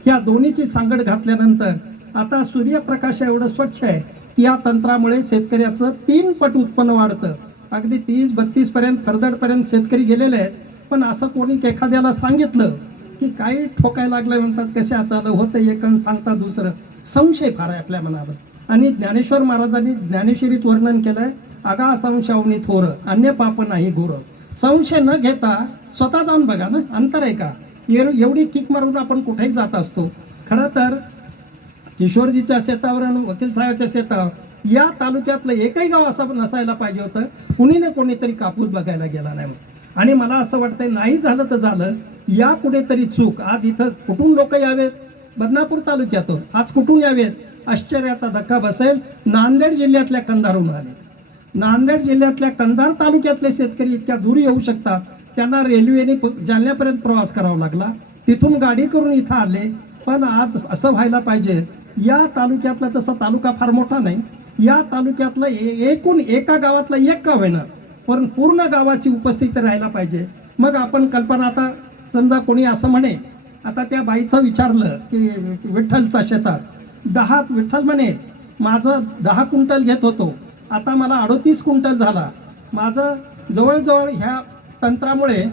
या दोन्हीची सांगड घातल्यानंतर आता सूर्यप्रकाश एवढं स्वच्छ आहे की या तंत्रामुळे शेतकऱ्याचं 3 पट उत्पन्न वाढतं. अगदी 30-32 पर्यंत फरदडपर्यंत शेतकरी गेलेले आहेत. पण असं कोणी एखाद्याला सांगितलं की काही ठोकायला लागलं, म्हणतात कसे आता होतं एकन सांगता दुसरं, संशय फार आहे आपल्या मनावर. आणि ज्ञानेश्वर महाराजांनी ज्ञानेश्वरीत वर्णन केलंय, आगा संशयावनी थोर अन्य पाप नाही घोर. संशय न घेता स्वतः जाऊन बघा ना, अंतर आहे का? एवढी किक मारून आपण कुठेही जात असतो. खरं तर किशोरजीच्या शेतावर आणि वकील साहेबाच्या शेतावर या तालुक्यातलं एकही गाव असं नसायला पाहिजे होतं, कुणी ना कोणीतरी कापूस बघायला गेला नाही. आणि मला असं वाटतंय, नाही झालं तर झालं, या कुठेतरी चूक. आज इथं कुठून लोक यावेत? बदनापूर तालुक्यातून आज कुठून यावेत? आश्चर्याचा धक्का बसेल, नांदेड जिल्ह्यातल्या कंधारहून आले. नांदेड जिल्ह्यातल्या कंधार तालुक्यातले शेतकरी इतक्या दूर येऊ शकतात, त्यांना रेल्वेने जालन्यापर्यंत प्रवास करावा लागला, तिथून गाडी करून इथं आले. पण आज असं व्हायला पाहिजे, या तालुक्यातला, तसा तालुका फार मोठा नाही, या तालुक्यातलं एकूण एका गावातलं एक गाव येणार, पण पूर्ण गावाची उपस्थिती राहायला पाहिजे. मग आपण कल्पना, आता समजा कोणी असं म्हणे, आता त्या बाईचं विचारलं की विठ्ठलचा शेतात 10, विठ्ठल म्हणे माझं 10 क्विंटल घेत होतो, आता मला 38 क्विंटल झाला. माझं जवळजवळ ह्या तंत्रामुळे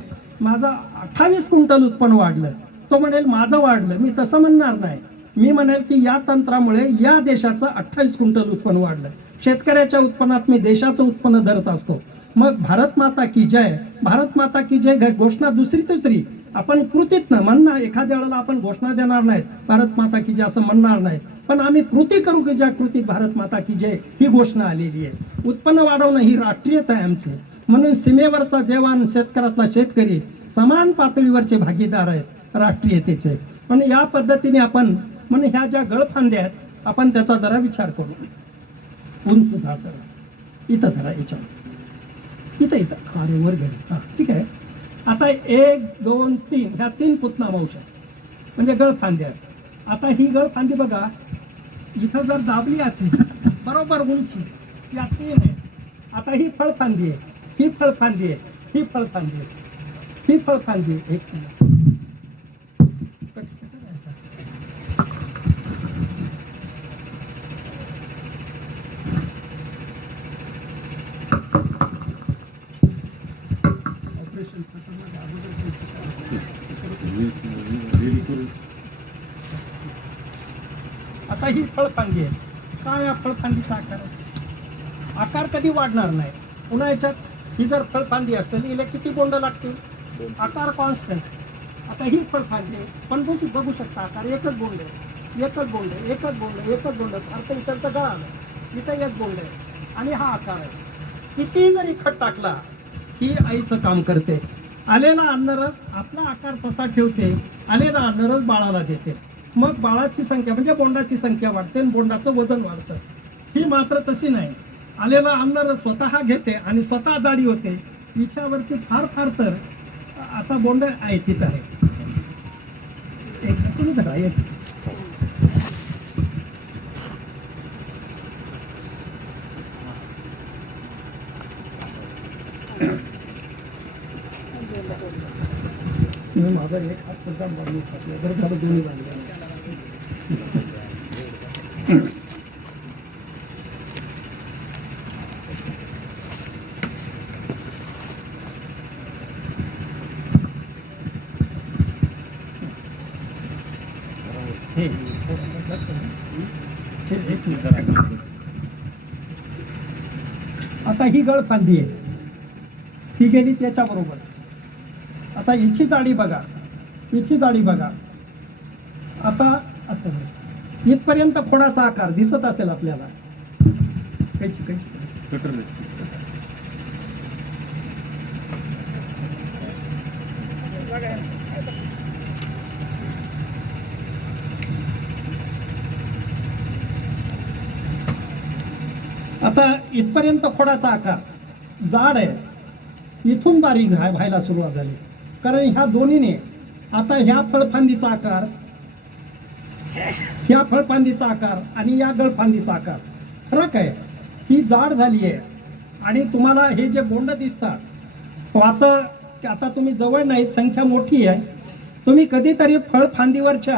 माझं 28 क्विंटल उत्पन्न वाढलं. तो म्हणेल माझं वाढलं. मी तसं म्हणणार नाही, मी म्हणेल की या तंत्रामुळे या देशाचं 28 क्विंटल उत्पन्न वाढलं. शेतकऱ्याच्या उत्पन्नात मी देशाचं उत्पन्न धरत असतो. मग भारत माता की जय, भारत माता की जय घोषणा दुसरी तिसरी आपण कृतीतनं म्हणणार. एखाद्या वेळेला आपण घोषणा देणार नाहीत, भारत माता की जय असं म्हणणार नाही, पण आम्ही कृती करू की ज्या कृतीत भारत माता की जय ही घोषणा आलेली आहे. उत्पन्न वाढवणं ही राष्ट्रीयता आहे आमची. म्हणून सीमेवरचा जवान, शेतकऱ्यातला शेतकरी समान पातळीवरचे भागीदार आहेत राष्ट्रीयतेचे. पण या पद्धतीने आपण म्हणून ह्या ज्या गळफांद्या आहेत आपण त्याचा जरा विचार करू. उंच झाड धरा, इथं धरा, याच्यावर इथं अरे वर घे, हां ठीक आहे. आता 1, 2, 3 ह्या 3 पुतना वंश म्हणजे गळफांद्या आहेत. आता ही गळफांदी बघा, इथं जर दाबली असेल बरोबर उंची या 3 आहे. आता ही फळफांदी आहे, ही फळफांदी आहे, ही फळफांदी आहे, ही फळफांदी आहे. एक मिनिट. आता ही फळफांदी आहे. काय या फळफांदीचा आकार आहे? आकार कधी वाढणार नाही. पुन्हा याच्यात ही जर फळफांदी असते हिला किती बोंड लागतील? आकार कॉन्स्टंट. आता ही फळफांदी आहे, पण बघू शकता आकार एकच बोंड आहे, एकच बोंड आहे, एकच बोंड आहे, एकच बोंड आहे. अर्थ इथं गळा आलं, इथं एक बोंड आहे आणि हा आकार आहे. किती जरी खत टाकला ही आईचं काम करते. आलेला अन्नरस आपला आकार तसा ठेवते, आलेला अन्नरस बाळाला देते. मग बाळाची संख्या म्हणजे बोंडाची संख्या वाढते आणि बोंडाचं वजन वाढतं. ही मात्र तशी नाही. आलेला अन्नरस स्वतः घेते आणि स्वतः जाडी होते. हिच्यावरती फार फार तर आता बोंड आहे तिथं आहे. एक तुम्ही धरा एक. माझा एक हात सुद्धा मारून टाकला बरं झालं, दोन्ही झाले. आता ही गळफांदी आहे, ती गेली त्याच्याबरोबर. आता हिची जाडी बघा, हिची जाडी बघा. आता असं इथपर्यंत खोडाचा आकार दिसत असेल आपल्याला. कैची कैची आता इथपर्यंत खोडाचा आकार जाड आहे, इथून बारीक व्हायला सुरुवात झाली. कारण ह्या दोन्हीने आता ह्या फळफांदीचा आकार, ह्या फळफांदीचा आकार आणि या गळफांदीचा आकार फरक आहे. ही जाड झाली आहे आणि तुम्हाला हे जे बोंड दिसतात तो आता तुम्ही जवळ नाही, संख्या मोठी आहे. तुम्ही कधीतरी फळफांदीवरच्या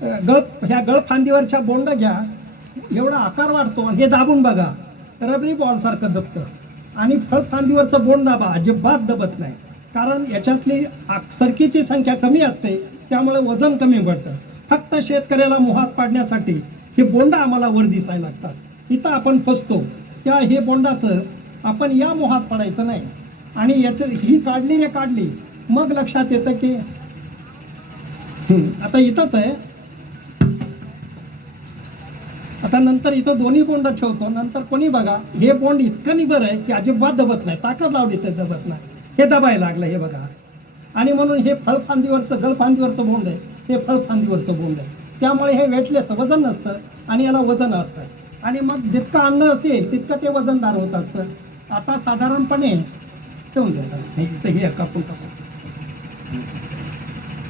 ह्या गळफांदीवरच्या बोंड घ्या, एवढा आकार वाढतो आणि हे दाबून बघा, रबरी बॉल सारखं दबतं. आणि फळफांदीवरचं बोंड दाबा, अजिबात दबत नाही. कारण याच्यातली सरकीची संख्या कमी असते, त्यामुळे वजन कमी पडतं. फक्त शेतकऱ्याला मोहात पाडण्यासाठी हे बोंड आम्हाला वर दिसायला लागतात. इथं आपण फसतो. त्या हे बोंडाचं आपण या मोहात पडायचं नाही. आणि याचं ही काढली रे काढली मग लक्षात येतं की आता इथंच आहे. आता नंतर इथं दोन्ही बोंड ठेवतो. नंतर कोणी बघा हे बोंड इतकं निबर आहे की अजिबात दबत नाही. ताकद लावली तर दबत नाही. हे दबायला लागलं हे बघा. आणि म्हणून हे फळफांदीवरचं गळफांदीवरचं बोंड आहे, हे फळफांदीवरचं बोंड आहे. त्यामुळे हे वेटलेस वजन नसतं आणि याला वजन असतं. आणि मग जितकं अन्न असेल तितकं ते वजनदार होत असतं. आता साधारणपणे ठेवून द्या इथं हे कापून टाकू.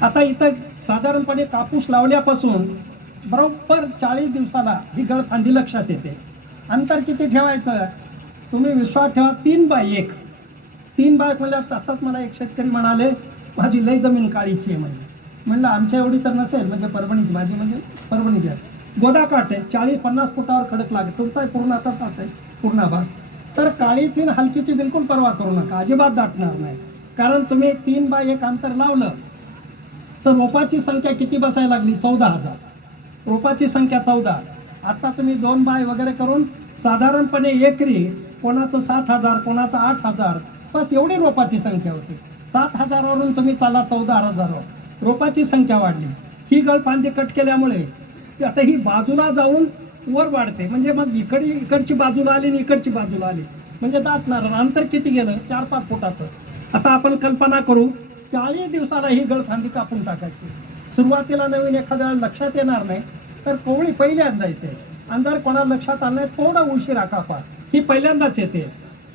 आता इथं साधारणपणे कापूस लावल्यापासून बरोबर 40 दिवसाला ही गळफांदी लक्षात येते. अंतर किती ठेवायचं तुम्ही विश्वास ठेवा, 3x1. 3x1 म्हणजे आताच मला एक शेतकरी म्हणाले माझी लई जमीन काळीची आहे. म्हणलं आमच्या एवढी तर नसेल, म्हणजे परभणीची माझी म्हणजे परभणीची आहे. गोदाकाठ आहे, 40-50 फुटावर खडक लागेल. तुमचा पूर्ण तसाच आहे पूर्ण भाग. तर काळीची हलकीची बिलकुल पर्वा करू नका, अजिबात दाटणार नाही. कारण तुम्ही 3x1 अंतर लावलं तर रोपाची संख्या किती बसायला लागली? 14,000. रोपाची संख्या 14. आता तुम्ही 2 बाय वगैरे करून साधारणपणे एकरी कोणाचं 7,000 कोणाचं 8,000 बस एवढी रोपाची संख्या होती. 7,000वरून तुम्ही चाला 14,000 रोपाची संख्या वाढली. ही गळफांदी कट केल्यामुळे आता ही बाजूला जाऊन वर वाढते. म्हणजे मग इकडची बाजूला आली आणि इकडची बाजूला आली म्हणजे दाटणार. अंतर किती गेलं? 4-5 फुटाचं. आता आपण कल्पना करू 40 दिवसाला ही गळफांदी कापून टाकायची. सुरुवातीला नवीन एखाद्या लक्षात येणार नाही, तर कोवळी पहिल्यांदा येते. अंधार कोणाला लक्षात आलं नाही थोडा उशिरा कापा, ही पहिल्यांदाच येते.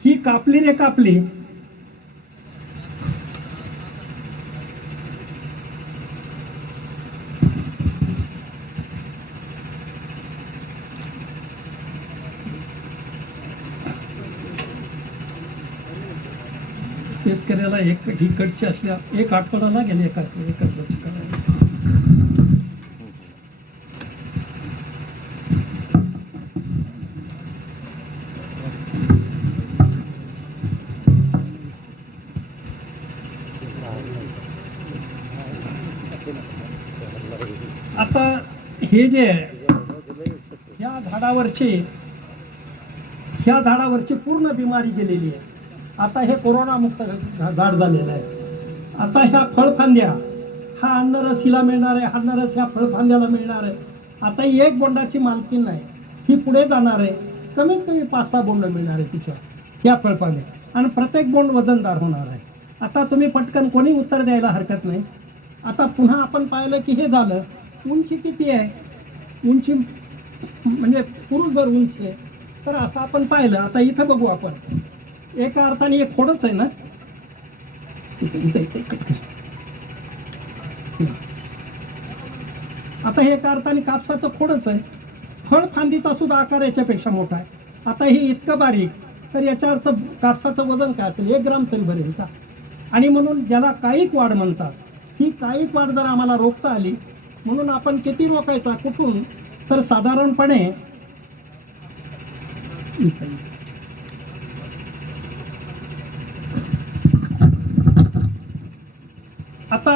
ही कापली रे कापली. शेतकऱ्याला एक इकडची असल्या एक आठवडा लागेल एकाच करायला. आता हे जे ह्या झाडावरची पूर्ण बिमारी गेलेली आहे. आता हे कोरोनामुक्त झाड झालेलं आहे. आता ह्या फळफांद्या, हा अन्नरस हिला मिळणार आहे, हा अन्नरस ह्या फळफांद्याला मिळणार आहे. आता ही एक बोंडाची मालकी नाही, ही पुढे जाणार आहे. कमीत कमी 5-6 बोंड मिळणार आहे तिच्या ह्या फळफांद्या, आणि प्रत्येक बोंड वजनदार होणार आहे. आता तुम्ही पटकन कोणी उत्तर द्यायला हरकत नाही. आता पुन्हा आपण पाहिलं की हे झालं. उंची किती आहे? उंची म्हणजे पुरुषभर उंची आहे. तर असं आपण पाहिलं. आता इथं बघू आपण, एका अर्थाने एक खोडच आहे ना. आता हे एका अर्थाने कापसाचं खोडच आहे. फळ फांदीचा सुद्धा आकार याच्यापेक्षा मोठा आहे. आता हे इतकं बारीक, तर याच्यावरचं कापसाचं वजन काय असेल? 1 ग्राम तरी भरेल का? आणि म्हणून ज्याला कायिक वाढ म्हणतात, ही कायिक वाढ जर आम्हाला रोखता आली, म्हणून आपण किती रोखायचा, कुठून? तर साधारणपणे आता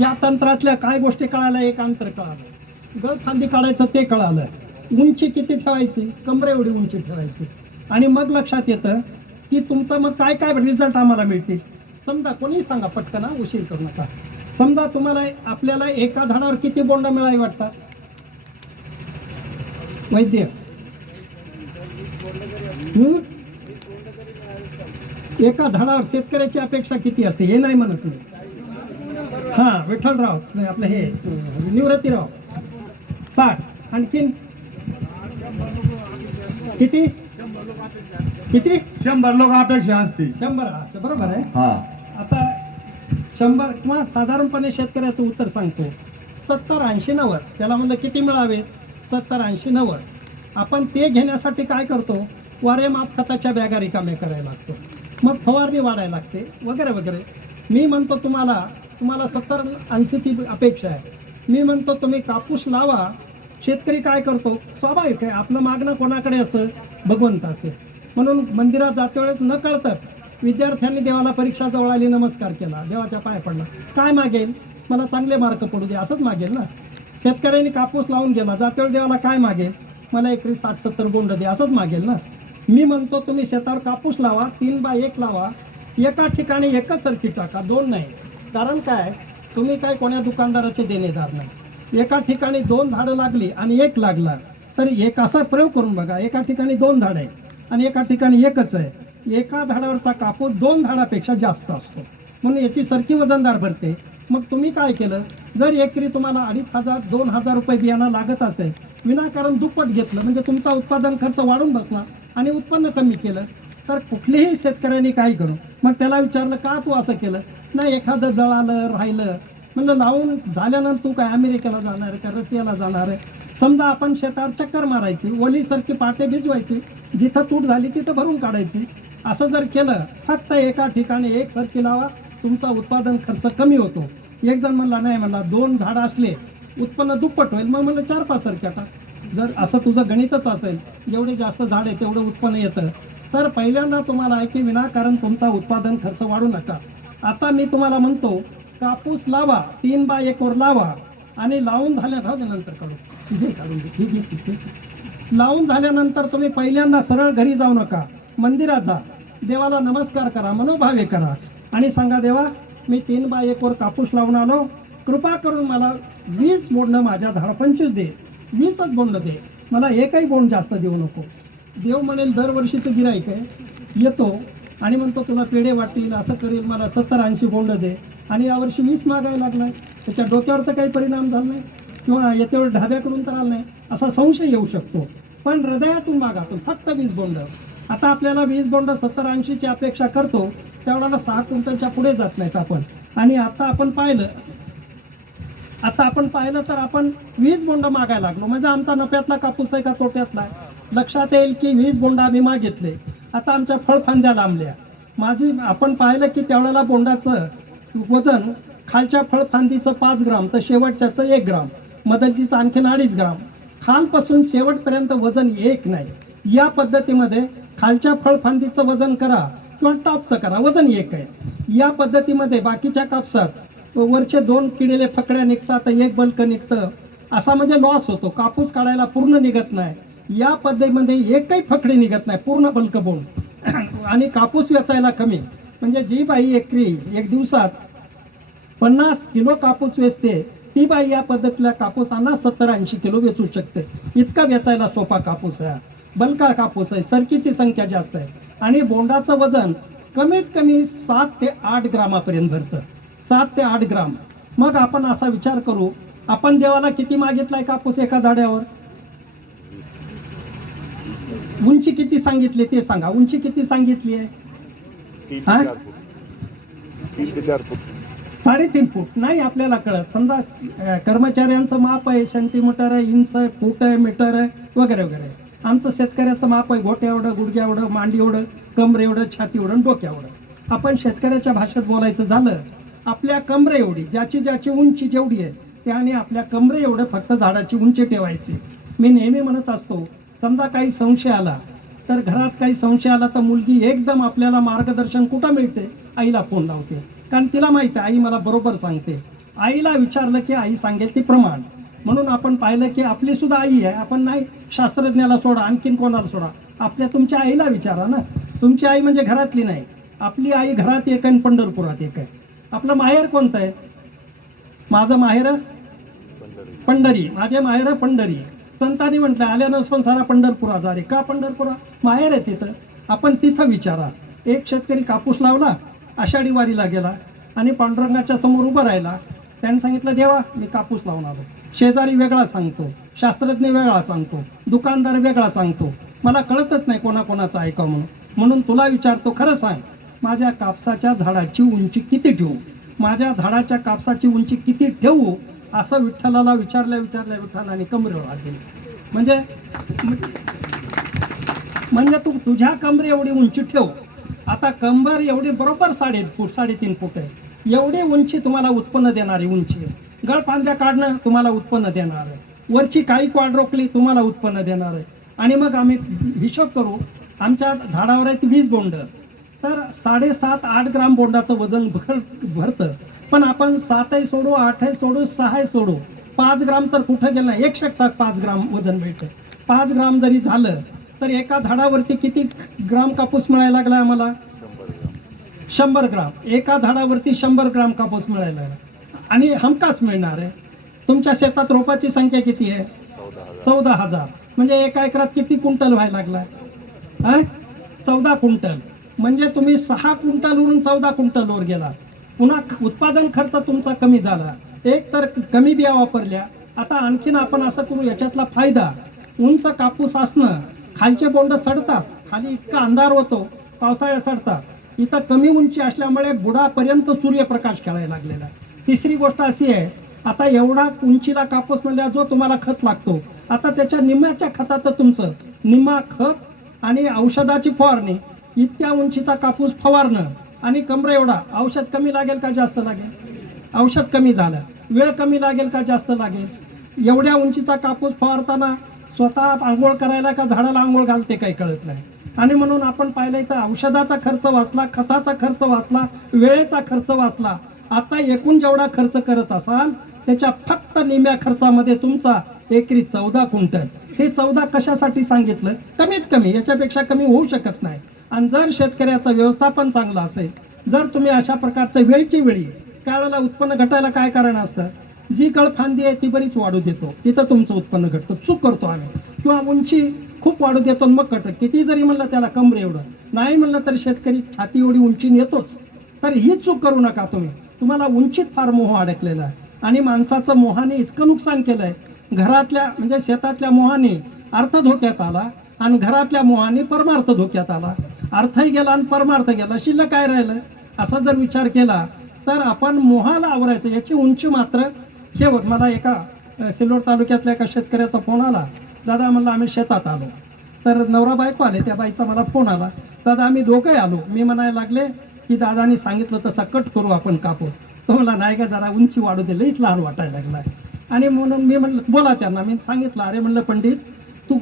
या तंत्रातल्या काय गोष्टी कळाल्या? एक अंतर कळालं, गळफांदी काढायचं ते कळालं, उंची किती ठेवायची, कमरे एवढी उंची ठेवायची. आणि मग लक्षात येतं की तुमचं मग काय काय रिझल्ट आम्हाला मिळतील. समजा कोणी सांगा पटकन, उशीर करू नका. समजा तुम्हाला आपल्याला एका झाडावर किती बोंड मिळावी वाटतात? वैद्य एका झाडावर शेतकऱ्याची अपेक्षा किती असते हे नाही म्हणत मी. हा, विठ्ठलराव आपलं हे निवृत्तीराव 60. आणखीन किती किती 100 लोक अपेक्षा असते. 100. अच्छा, बरोबर आहे. हा, आता 100 किंवा साधारणपणे शेतकऱ्याचं उत्तर सांगतो 70, 80, 90. त्याला म्हणलं किती मिळावे? 70, 80, 90. आपण ते घेण्यासाठी काय करतो? वारेमाप खताच्या बॅगा रिकाम्या करायला लागतो, मग फवारणी वाढायला लागते, वगैरे वगैरे. मी म्हणतो तुम्हाला 70, 80ची अपेक्षा आहे. मी म्हणतो तुम्ही कापूस लावा. शेतकरी काय करतो? स्वाभाविक आहे, आपलं मागणं कोणाकडे असतं? भगवंताचं. म्हणून मंदिरात जाते वेळेस न कळतच विद्यार्थ्यांनी देवाला परीक्षा जवळ आली, नमस्कार केला, देवाच्या पाया पडला. काय मागेल? मला चांगले मार्क पडू दे, असंच मागेल ना. शेतकऱ्यांनी कापूस लावून गेला, जातेवेळी देवाला काय मागेल? मला एकरी 60-70 बोंड दे, असंच मागेल ना. मी म्हणतो तुम्ही शेतावर कापूस लावा, 3x1 लावा. एका ठिकाणी एकच सर्किट टाका, 2 नाही. कारण काय, तुम्ही काय कोण्या दुकानदाराचे देणेदार नाही. एका ठिकाणी 2 झाडं लागली आणि 1 लागला, तर एक असा प्रयोग करून बघा. एका ठिकाणी 2 झाडं आहे आणि एका ठिकाणी एकच आहे. एका झाडावरचा कापूस 2 झाडापेक्षा जास्त असतो, म्हणून याची सरकी वजनदार भरते. मग तुम्ही काय केलं? जर एकरी तुम्हाला 2,500-2,000 रुपये बियाणं लागत असेल, विनाकारण दुप्पट घेतलं, म्हणजे तुमचा उत्पादन खर्च वाढून बसला आणि उत्पन्न कमी केलं, तर कुठलेही शेतकऱ्यांनी काय करू? मग त्याला विचारलं का तू असं केलं? नाही, एखादं जळालं, राहिलं. म्हणलं लावून झाल्यानंतर तू काय अमेरिकेला जाणार आहे का रशियाला जाणार आहे? समजा आपण शेतावर चक्कर मारायची, ओलीसारखी पाटे भिजवायची, जिथं तूट झाली तिथं भरून काढायची. असं जर केलं, फक्त एका ठिकाणी एकसारखी लावा, तुमचा उत्पादन खर्च कमी होतो. एक जण म्हणला नाही, म्हणला 2 झाडं असले उत्पन्न दुप्पट होईल. मग म्हणलं 4-5 सारख्या टाक. जर असं तुझं गणितच असेल, जेवढे जास्त झाडे तेवढं उत्पन्न येतं, तर पहिल्यांदा तुम्हाला आहे की विनाकारण तुमचा उत्पादन खर्च वाढू नका. आता मी तुम्हाला म्हणतो कापूस लावा, 3x1 लावा. आणि लावून झाल्यानंतर लावून झाल्यानंतर तुम्ही पहिल्यांदा सरळ घरी जाऊ नका, मंदिरात जा, देवाला नमस्कार करा, मनोभावे करा आणि सांगा, देवा मी 3x1 कापूस लावून आलो, कृपा करून मला 20 बोंड माझ्या झाड 25 दे, 20च बोंड दे, मला एकही बोंड जास्त देऊ नको. देव म्हणेल दरवर्षीचं गिराईक आहे, येतो आणि म्हणतो तुला पेढे वाटतील, असं करेल, मला 70-80 बोंड दे, आणि यावर्षी 20 मागायला लागलाय. त्याच्या डोक्यावर तर काही परिणाम झाला नाही किंवा येतेवेळ ढाब्याकडून तर आला नाही, असा संशय येऊ शकतो. पण हृदयातून मागातून फक्त 20 बोंड. आता आपल्याला 20 बोंड 70-80ची अपेक्षा करतो, त्यावेळेला 6 क्विंटलच्या पुढे जात नाहीत आपण. आणि आता आपण पाहिलं तर आपण 20 बोंड मागायला लागलो, म्हणजे आमचा नफ्यातला कापूस आहे का तोट्यातला? लक्षात येईल की 20 बोंड आम्ही मागितले, आता आमच्या फळफांद्या लांबल्या. आपण पाहिलं की त्यावेळेला बोंडाचं वजन खालच्या फळफांदीचं 5 ग्राम तर शेवटच्याचं 1 ग्राम, मधलजीचं आणखीन 2.5 ग्राम, खालपासून शेवटपर्यंत वजन एक नाही. या पद्धतीमध्ये खालच्या फळफांदीचं वजन करा किंवा टॉपचं करा, वजन एक आहे. या पद्धतीमध्ये बाकीच्या कापसात वरचे 2 किडेले फकड्या निघतात, 1 बल्क निघतं, असा म्हणजे लॉस होतो. कापूस काढायला पूर्ण निघत नाही. या पद्धतीमध्ये एकही फकडी निघत नाही, पूर्ण बल्क बोंड आणि कापूस वेचायला कमी. म्हणजे जी बाई एकरी एक दिवसात 50 किलो कापूस वेचते ती बाई या पद्धतीला कापूसांना 70-80 किलो वेचू शकते. इतका वेचायला सोपा कापूस आहे, बल्का कापूस आहे, सरकीची संख्या जास्त आहे आणि बोंडाचं वजन कमीत कमी 7 ते 8 ग्रामापर्यंत भरतं, 7 ते 8 ग्राम. मग आपण असा विचार करू, आपण देवाला किती मागितलाय कापूस एका झाडावर? उंची किती सांगितली ते सांगा, उंची किती सांगितली आहे? 3 ते 4 फूट. 3.5 फूट नाही आपल्याला कळत. समजा कर्मचाऱ्यांचं माप आहे सेंटीमीटर आहे, इंच आहे, फूट आहे, मीटर आहे, वगैरे वगैरे. आमचं शेतकऱ्याचं माप आहे गोट्या एवढं, गुडघ्या एवढं, मांडी एवढं, कमरे एवढं, छाती एवढं, डोक्या एवढं. आपण शेतकऱ्याच्या भाषेत बोलायचं झालं, आपल्या कमरे एवढी ज्याची उंची जेवढी आहे त्याने आपल्या कमरे एवढं फक्त झाडाची उंची ठेवायची. मी नेहमी म्हणत असतो, समजा काही संशय आला तर घरात काही संशय आला तर मुलगी एकदम आपल्याला मार्गदर्शन कुठं मिळते? आईला फोन लावते, कारण तिला माहिती आहे आई मला बरोबर सांगते. आईला विचारलं की आई सांगेल ती प्रमाण. म्हणून आपण पाहिलं की आपली सुद्धा आई आहे. आपण नाही शास्त्रज्ञाला सोडा, आणखीन कोणाला सोडा, तुमच्या आईला विचारा ना. तुमची आई म्हणजे घरातली नाही, आपली आई घरात एक आहे आणि पंढरपुरात एक आहे. आपलं माहेर कोणतं आहे? माझं माहेर पंढरी, माझे माहेर पंढरी. संतांनी म्हटलं आल्यानं संसारा पंढरपुरा जारे. का पंढरपुरा? माहेर आहे तिथं. आपण तिथं विचारा. एक शेतकरी कापूस लावला, आषाढी वारीला गेला आणि पांडुरंगाच्या समोर उभं राहिला. त्याने सांगितलं देवा मी कापूस लावून आलो. शेजारी वेगळा सांगतो, शास्त्रज्ञ वेगळा सांगतो, दुकानदार वेगळा सांगतो. मला कळतच नाही कोणाकोणाचं ऐकावं म्हणून तुला विचारतो, खरं सांग माझ्या कापसाच्या झाडाची उंची किती ठेवू? माझ्या झाडाच्या कापसाची उंची किती ठेवू? असं विठ्ठलाला विचारल्या विठ्ठलाने कमरेवर हात दिले. म्हणजे तू तुझ्या कमरे एवढी उंची ठेव. आता कंबर एवढी बरोबर 3.5 फूट आहे. एवढी उंची तुम्हाला उत्पन्न देणारी उंची आहे. गळफांद्या काढणं तुम्हाला उत्पन्न देणार आहे. वरची काही वाढ रोखली तुम्हाला उत्पन्न देणार आहे. आणि मग आम्ही हिशोब करू, आमच्या झाडावर आहेत 20 बोंड, तर 7.5-8 ग्राम बोंडाचं वजन भरतं. पण आपण 7ही सोडू, 8ही सोडू, 6ही सोडू, 5 ग्राम तर कुठं गेलं नाही. 1% 5 ग्राम वजन मिळतं. 5 ग्राम जरी झालं तर एका झाडावरती किती ग्राम कापूस मिळायला लागला आम्हाला? 100 ग्राम. एका झाडावरती 100 ग्राम कापूस मिळायला लागला आणि हमखास मिळणार आहे. तुमच्या शेतात रोपाची संख्या किती आहे? 14,000. म्हणजे एका एकरात किती क्विंटल व्हायला लागला? 14 क्विंटल. म्हणजे तुम्ही 6 क्विंटलवरून 14 क्विंटलवर गेला. पुन्हा उत्पादन खर्च तुमचा कमी झाला. एक तर कमी बिया वापरल्या. आता आणखीन आपण असं करू, याच्यातला फायदा, उंच कापूस असणं, खालचे बोंड सडतात, खाली इतका अंधार होतो, पावसाळ्यात सडतात. इथं कमी उंची असल्यामुळे बुडापर्यंत सूर्यप्रकाश खेळायला लागलेला आहे. तिसरी गोष्ट अशी आहे, आता एवढा उंचीला कापूस म्हणल्यावर जो तुम्हाला खत लागतो, आता त्याच्या निम्म्याच्या खतात तुमचं निम्मा खत आणि औषधाची फवारणी, इतक्या उंचीचा कापूस फवारणं आणि कमरे एवढा, औषध कमी लागेल का जास्त लागेल? औषध कमी झालं. वेळ कमी लागेल का जास्त लागेल? एवढ्या उंचीचा कापूस फवारताना स्वतः आंघोळ करायला का झाडाला आंघोळ घालते काही कळत नाही. आणि म्हणून आपण पाहिलं तर औषधाचा खर्च वाचला, खताचा खर्च वाचला, वेळेचा खर्च वाचला. आता एकूण जेवढा खर्च करत असाल त्याच्या फक्त निम्म्या खर्चामध्ये तुमचा एकरी 14 क्विंटल. हे 14 कशासाठी सांगितलं? कमीत कमी, याच्यापेक्षा कमी होऊ शकत नाही. आणि जर शेतकऱ्याचं व्यवस्थापन चांगलं असेल, जर तुम्ही अशा प्रकारचं वेळची वेळी, काळाला उत्पन्न घटायला काय कारण असतं? जी गळफांदी आहे ती बरीच वाढू देतो, तिथं तुमचं उत्पन्न घटतं. चूक करतो आम्ही. किंवा उंची खूप वाढू देतो मग घटत. किती जरी म्हणलं त्याला कमरे एवढं, नाही म्हणलं तर शेतकरी छाती एवढी उंची नेतोच. तर ही चूक करू नका तुम्ही. तुम्हाला उंचीत फार मोह अडकलेला आहे आणि माणसाचं मोहाने इतकं नुकसान केलं आहे. घरातल्या म्हणजे शेतातल्या मोहाने अर्थ धोक्यात आला आणि घरातल्या मोहाने परमार्थ धोक्यात आला. अर्थही गेला आणि परमार्थ गेला, शिल्लक काय राहिलं? असा जर विचार केला तर आपण मोहाला आवरायचं. याची उंची मात्र हे होत. मला एका सिल्लोड तालुक्यातल्या एका शेतकऱ्याचा फोन आला, दादा म्हणलं आम्ही शेतात आलो, तर नवरा बायको आले. त्या बाईचा मला फोन आला, दादा आम्ही दोघंही आलो. मी म्हणायला लागले की दादानी सांगितलं तसं कट करू आपण कापूस. तो मला नाही का जरा उंची वाढू दे, लईच लहान वाटायला लागला. आणि म्हणून मी म्हणलं बोला त्यांना. मी सांगितलं अरे म्हणलं पंडित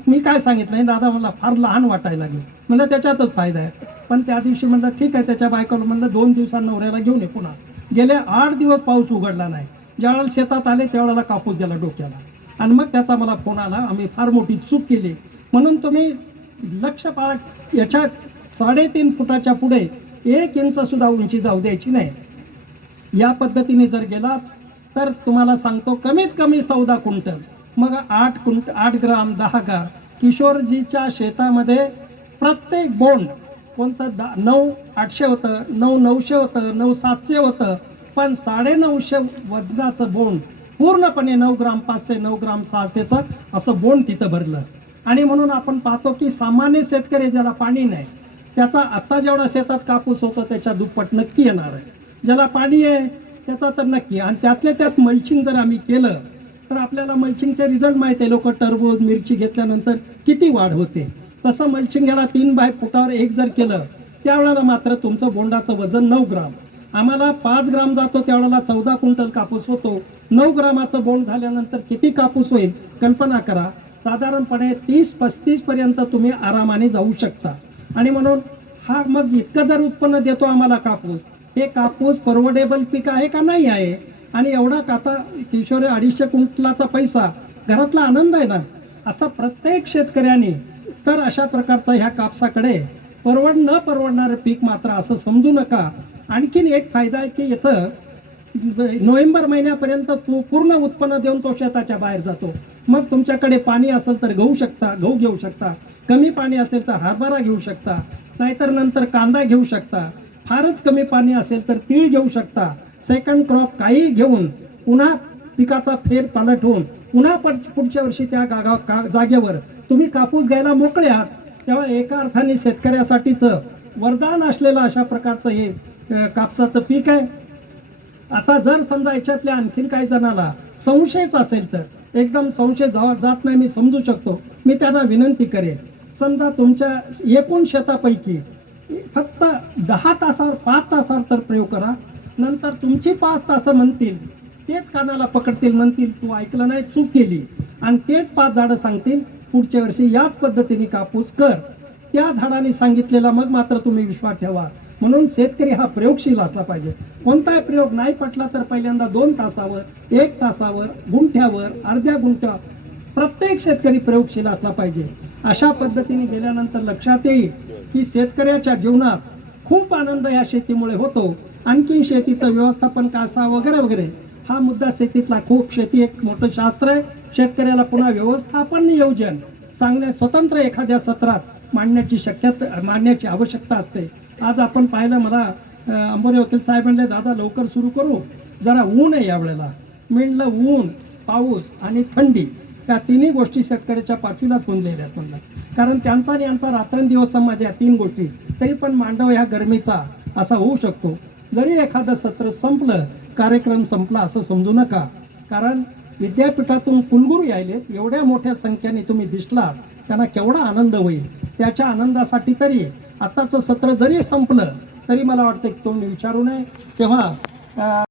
मी काय सांगितलं नाही दादा, मला फार लहान वाटायला लागले. म्हणलं त्याच्यातच फायदा आहे. पण त्या दिवशी म्हणलं ठीक आहे. त्याच्या बायकोला म्हणलं 2 दिवसांना नवऱ्याला घेऊन ये पुन्हा. गेले 8 दिवस पाऊस उघडला नाही. ज्यावेळेला शेतात आले त्यावेळेला कापूस गेला डोक्याला. आणि मग त्याचा मला फोन आला, आम्ही फार मोठी चूक केली. म्हणून तुम्ही लक्ष पाळा, याच्या 3.5 फुटाच्या पुढे 1 इंच सुद्धा उंची जाऊ द्यायची नाही. या पद्धतीने जर गेलात तर तुम्हाला सांगतो कमीत कमी 14 क्विंटल, मग 8 ग्राम 10 ग्राम. किशोरजीच्या शेतामध्ये प्रत्येक बोंड कोणतं 9,800 होतं, 9,900 होतं, 9,700 होतं, पण 950 वजनाचं बोंड पूर्णपणे 9 ग्राम 500, 9 ग्राम 600चं असं बोंड तिथं भरलं. आणि म्हणून आपण पाहतो की सामान्य शेतकरी ज्याला पाणी नाही त्याचा आता जेवढा शेतात कापूस होतो त्याच्या दुप्पट नक्की येणार आहे. ज्याला पाणी आहे त्याचा तर नक्की. आणि त्यातल्या त्यात मल्चिंग जर आम्ही केलं तर आपल्याला मल्चिंगचे रिझल्ट माहिती आहे. लोक टरबूज मिरची घेतल्यानंतर किती वाढ होते. तसं मल्चिंग याला 3 फुटावर 1 जर केलं त्यावेळेला मात्र तुमचं बोंडाचं वजन 9 ग्राम. आम्हाला 5 ग्राम जातो त्यावेळेला 14 क्विंटल कापूस होतो. 9 ग्रामाचं बोंड झाल्यानंतर किती कापूस होईल कल्पना करा. साधारणपणे 30-35 पर्यंत तुम्ही आरामाने जाऊ शकता. आणि म्हणून हा मग इतकं जर उत्पन्न देतो आम्हाला कापूस, हे कापूस परवडेबल पीक आहे का नाही आहे. आणि एवढा आता किशोरी 250 क्विंटलाचा पैसा घरातला आनंद आहे ना. असा प्रत्येक शेतकऱ्याने तर अशा प्रकारचा ह्या कापसाकडे न परवडणारं पीक मात्र असं समजू नका. आणखीन एक फायदा आहे की इथं नोव्हेंबर महिन्यापर्यंत पूर्ण उत्पन्न देऊन तो शेताच्या बाहेर जातो. मग तुमच्याकडे पाणी असेल तर गहू घेऊ शकता, कमी पाणी असेल तर हरभरा घेऊ शकता, नाहीतर नंतर कांदा घेऊ शकता, फारच कमी पाणी असेल तर तीळ घेऊ शकता. सेकंड क्रॉप काही घेऊन पुन्हा पिकाचा फेर पालट होऊन पुन्हा पुढच्या वर्षी त्या जागेवर तुम्ही कापूस घ्यायला मोकळे आहात. तेव्हा एका अर्थाने शेतकऱ्यासाठीचं वरदान असलेलं अशा प्रकारचं हे कापसाचं पीक आहे. आता जर समजा याच्यातल्या आणखीन काही जणाला संशयच असेल तर एकदम संशय जात नाही, मी समजू शकतो. मी त्यांना विनंती करेन, समजा तुमच्या एकूण शेतापैकी फक्त 10 तासावर 5 तासावर तर प्रयोग करा. नंतर तुमची 5 तास म्हणतील, तेच कानाला पकडतील, म्हणतील तू ऐकलं नाही, चूक केली, आणि तेच 5 झाडं सांगतील पुढच्या वर्षी याच पद्धतीने कापूस कर. त्या झाडाने सांगितलेला मग मात्र तुम्ही विश्वास ठेवा. म्हणून शेतकरी हा प्रयोगशील असला पाहिजे. कोणताही प्रयोग नाही पटला तर पहिल्यांदा 2 तासावर, 1 तासावर, गुंठ्यावर, अर्ध्या गुंठ्या प्रत्येक शेतकरी प्रयोगशील असला पाहिजे. अशा पद्धतीने गेल्यानंतर लक्षात येईल की शेतकऱ्याच्या जीवनात खूप आनंद या शेतीमुळे होतो. आणखीन शेतीचं व्यवस्थापन कसा वगैरे वगैरे हा मुद्दा शेतीतला खूप. शेती एक मोठं शास्त्र आहे. शेतकऱ्याला पुन्हा व्यवस्थापन नियोजन सांगणे स्वतंत्र एखाद्या सत्रात मांडण्याची आवश्यकता असते. आज आपण पाहिलं, मला अंबोरे वकील साहेब म्हणले दादा लवकर सुरू करू, जरा ऊन आहे यावेळेला. म्हणलं ऊन, पाऊस आणि थंडी या तिन्ही गोष्टी शेतकऱ्याच्या पाचवीलाच पुंजलेल्या आहेत म्हणलं. कारण त्यांचा आणि यांचा रात्रंदिवस संवाद या 3 गोष्टी, तरी पण मांडव ह्या गरमीचा असा होऊ शकतो. जरी एखादं सत्र संपलं, कार्यक्रम संपला असं समजू नका. कारण विद्यापीठातून कुलगुरू यायलेत, एवढ्या मोठ्या संख्येने तुम्ही दिसलात, त्यांना केवढा आनंद होईल. त्याच्या आनंदासाठी तरी आत्ताचं सत्र जरी संपलं तरी मला वाटतं की तुम्ही विचारू नये. तेव्हा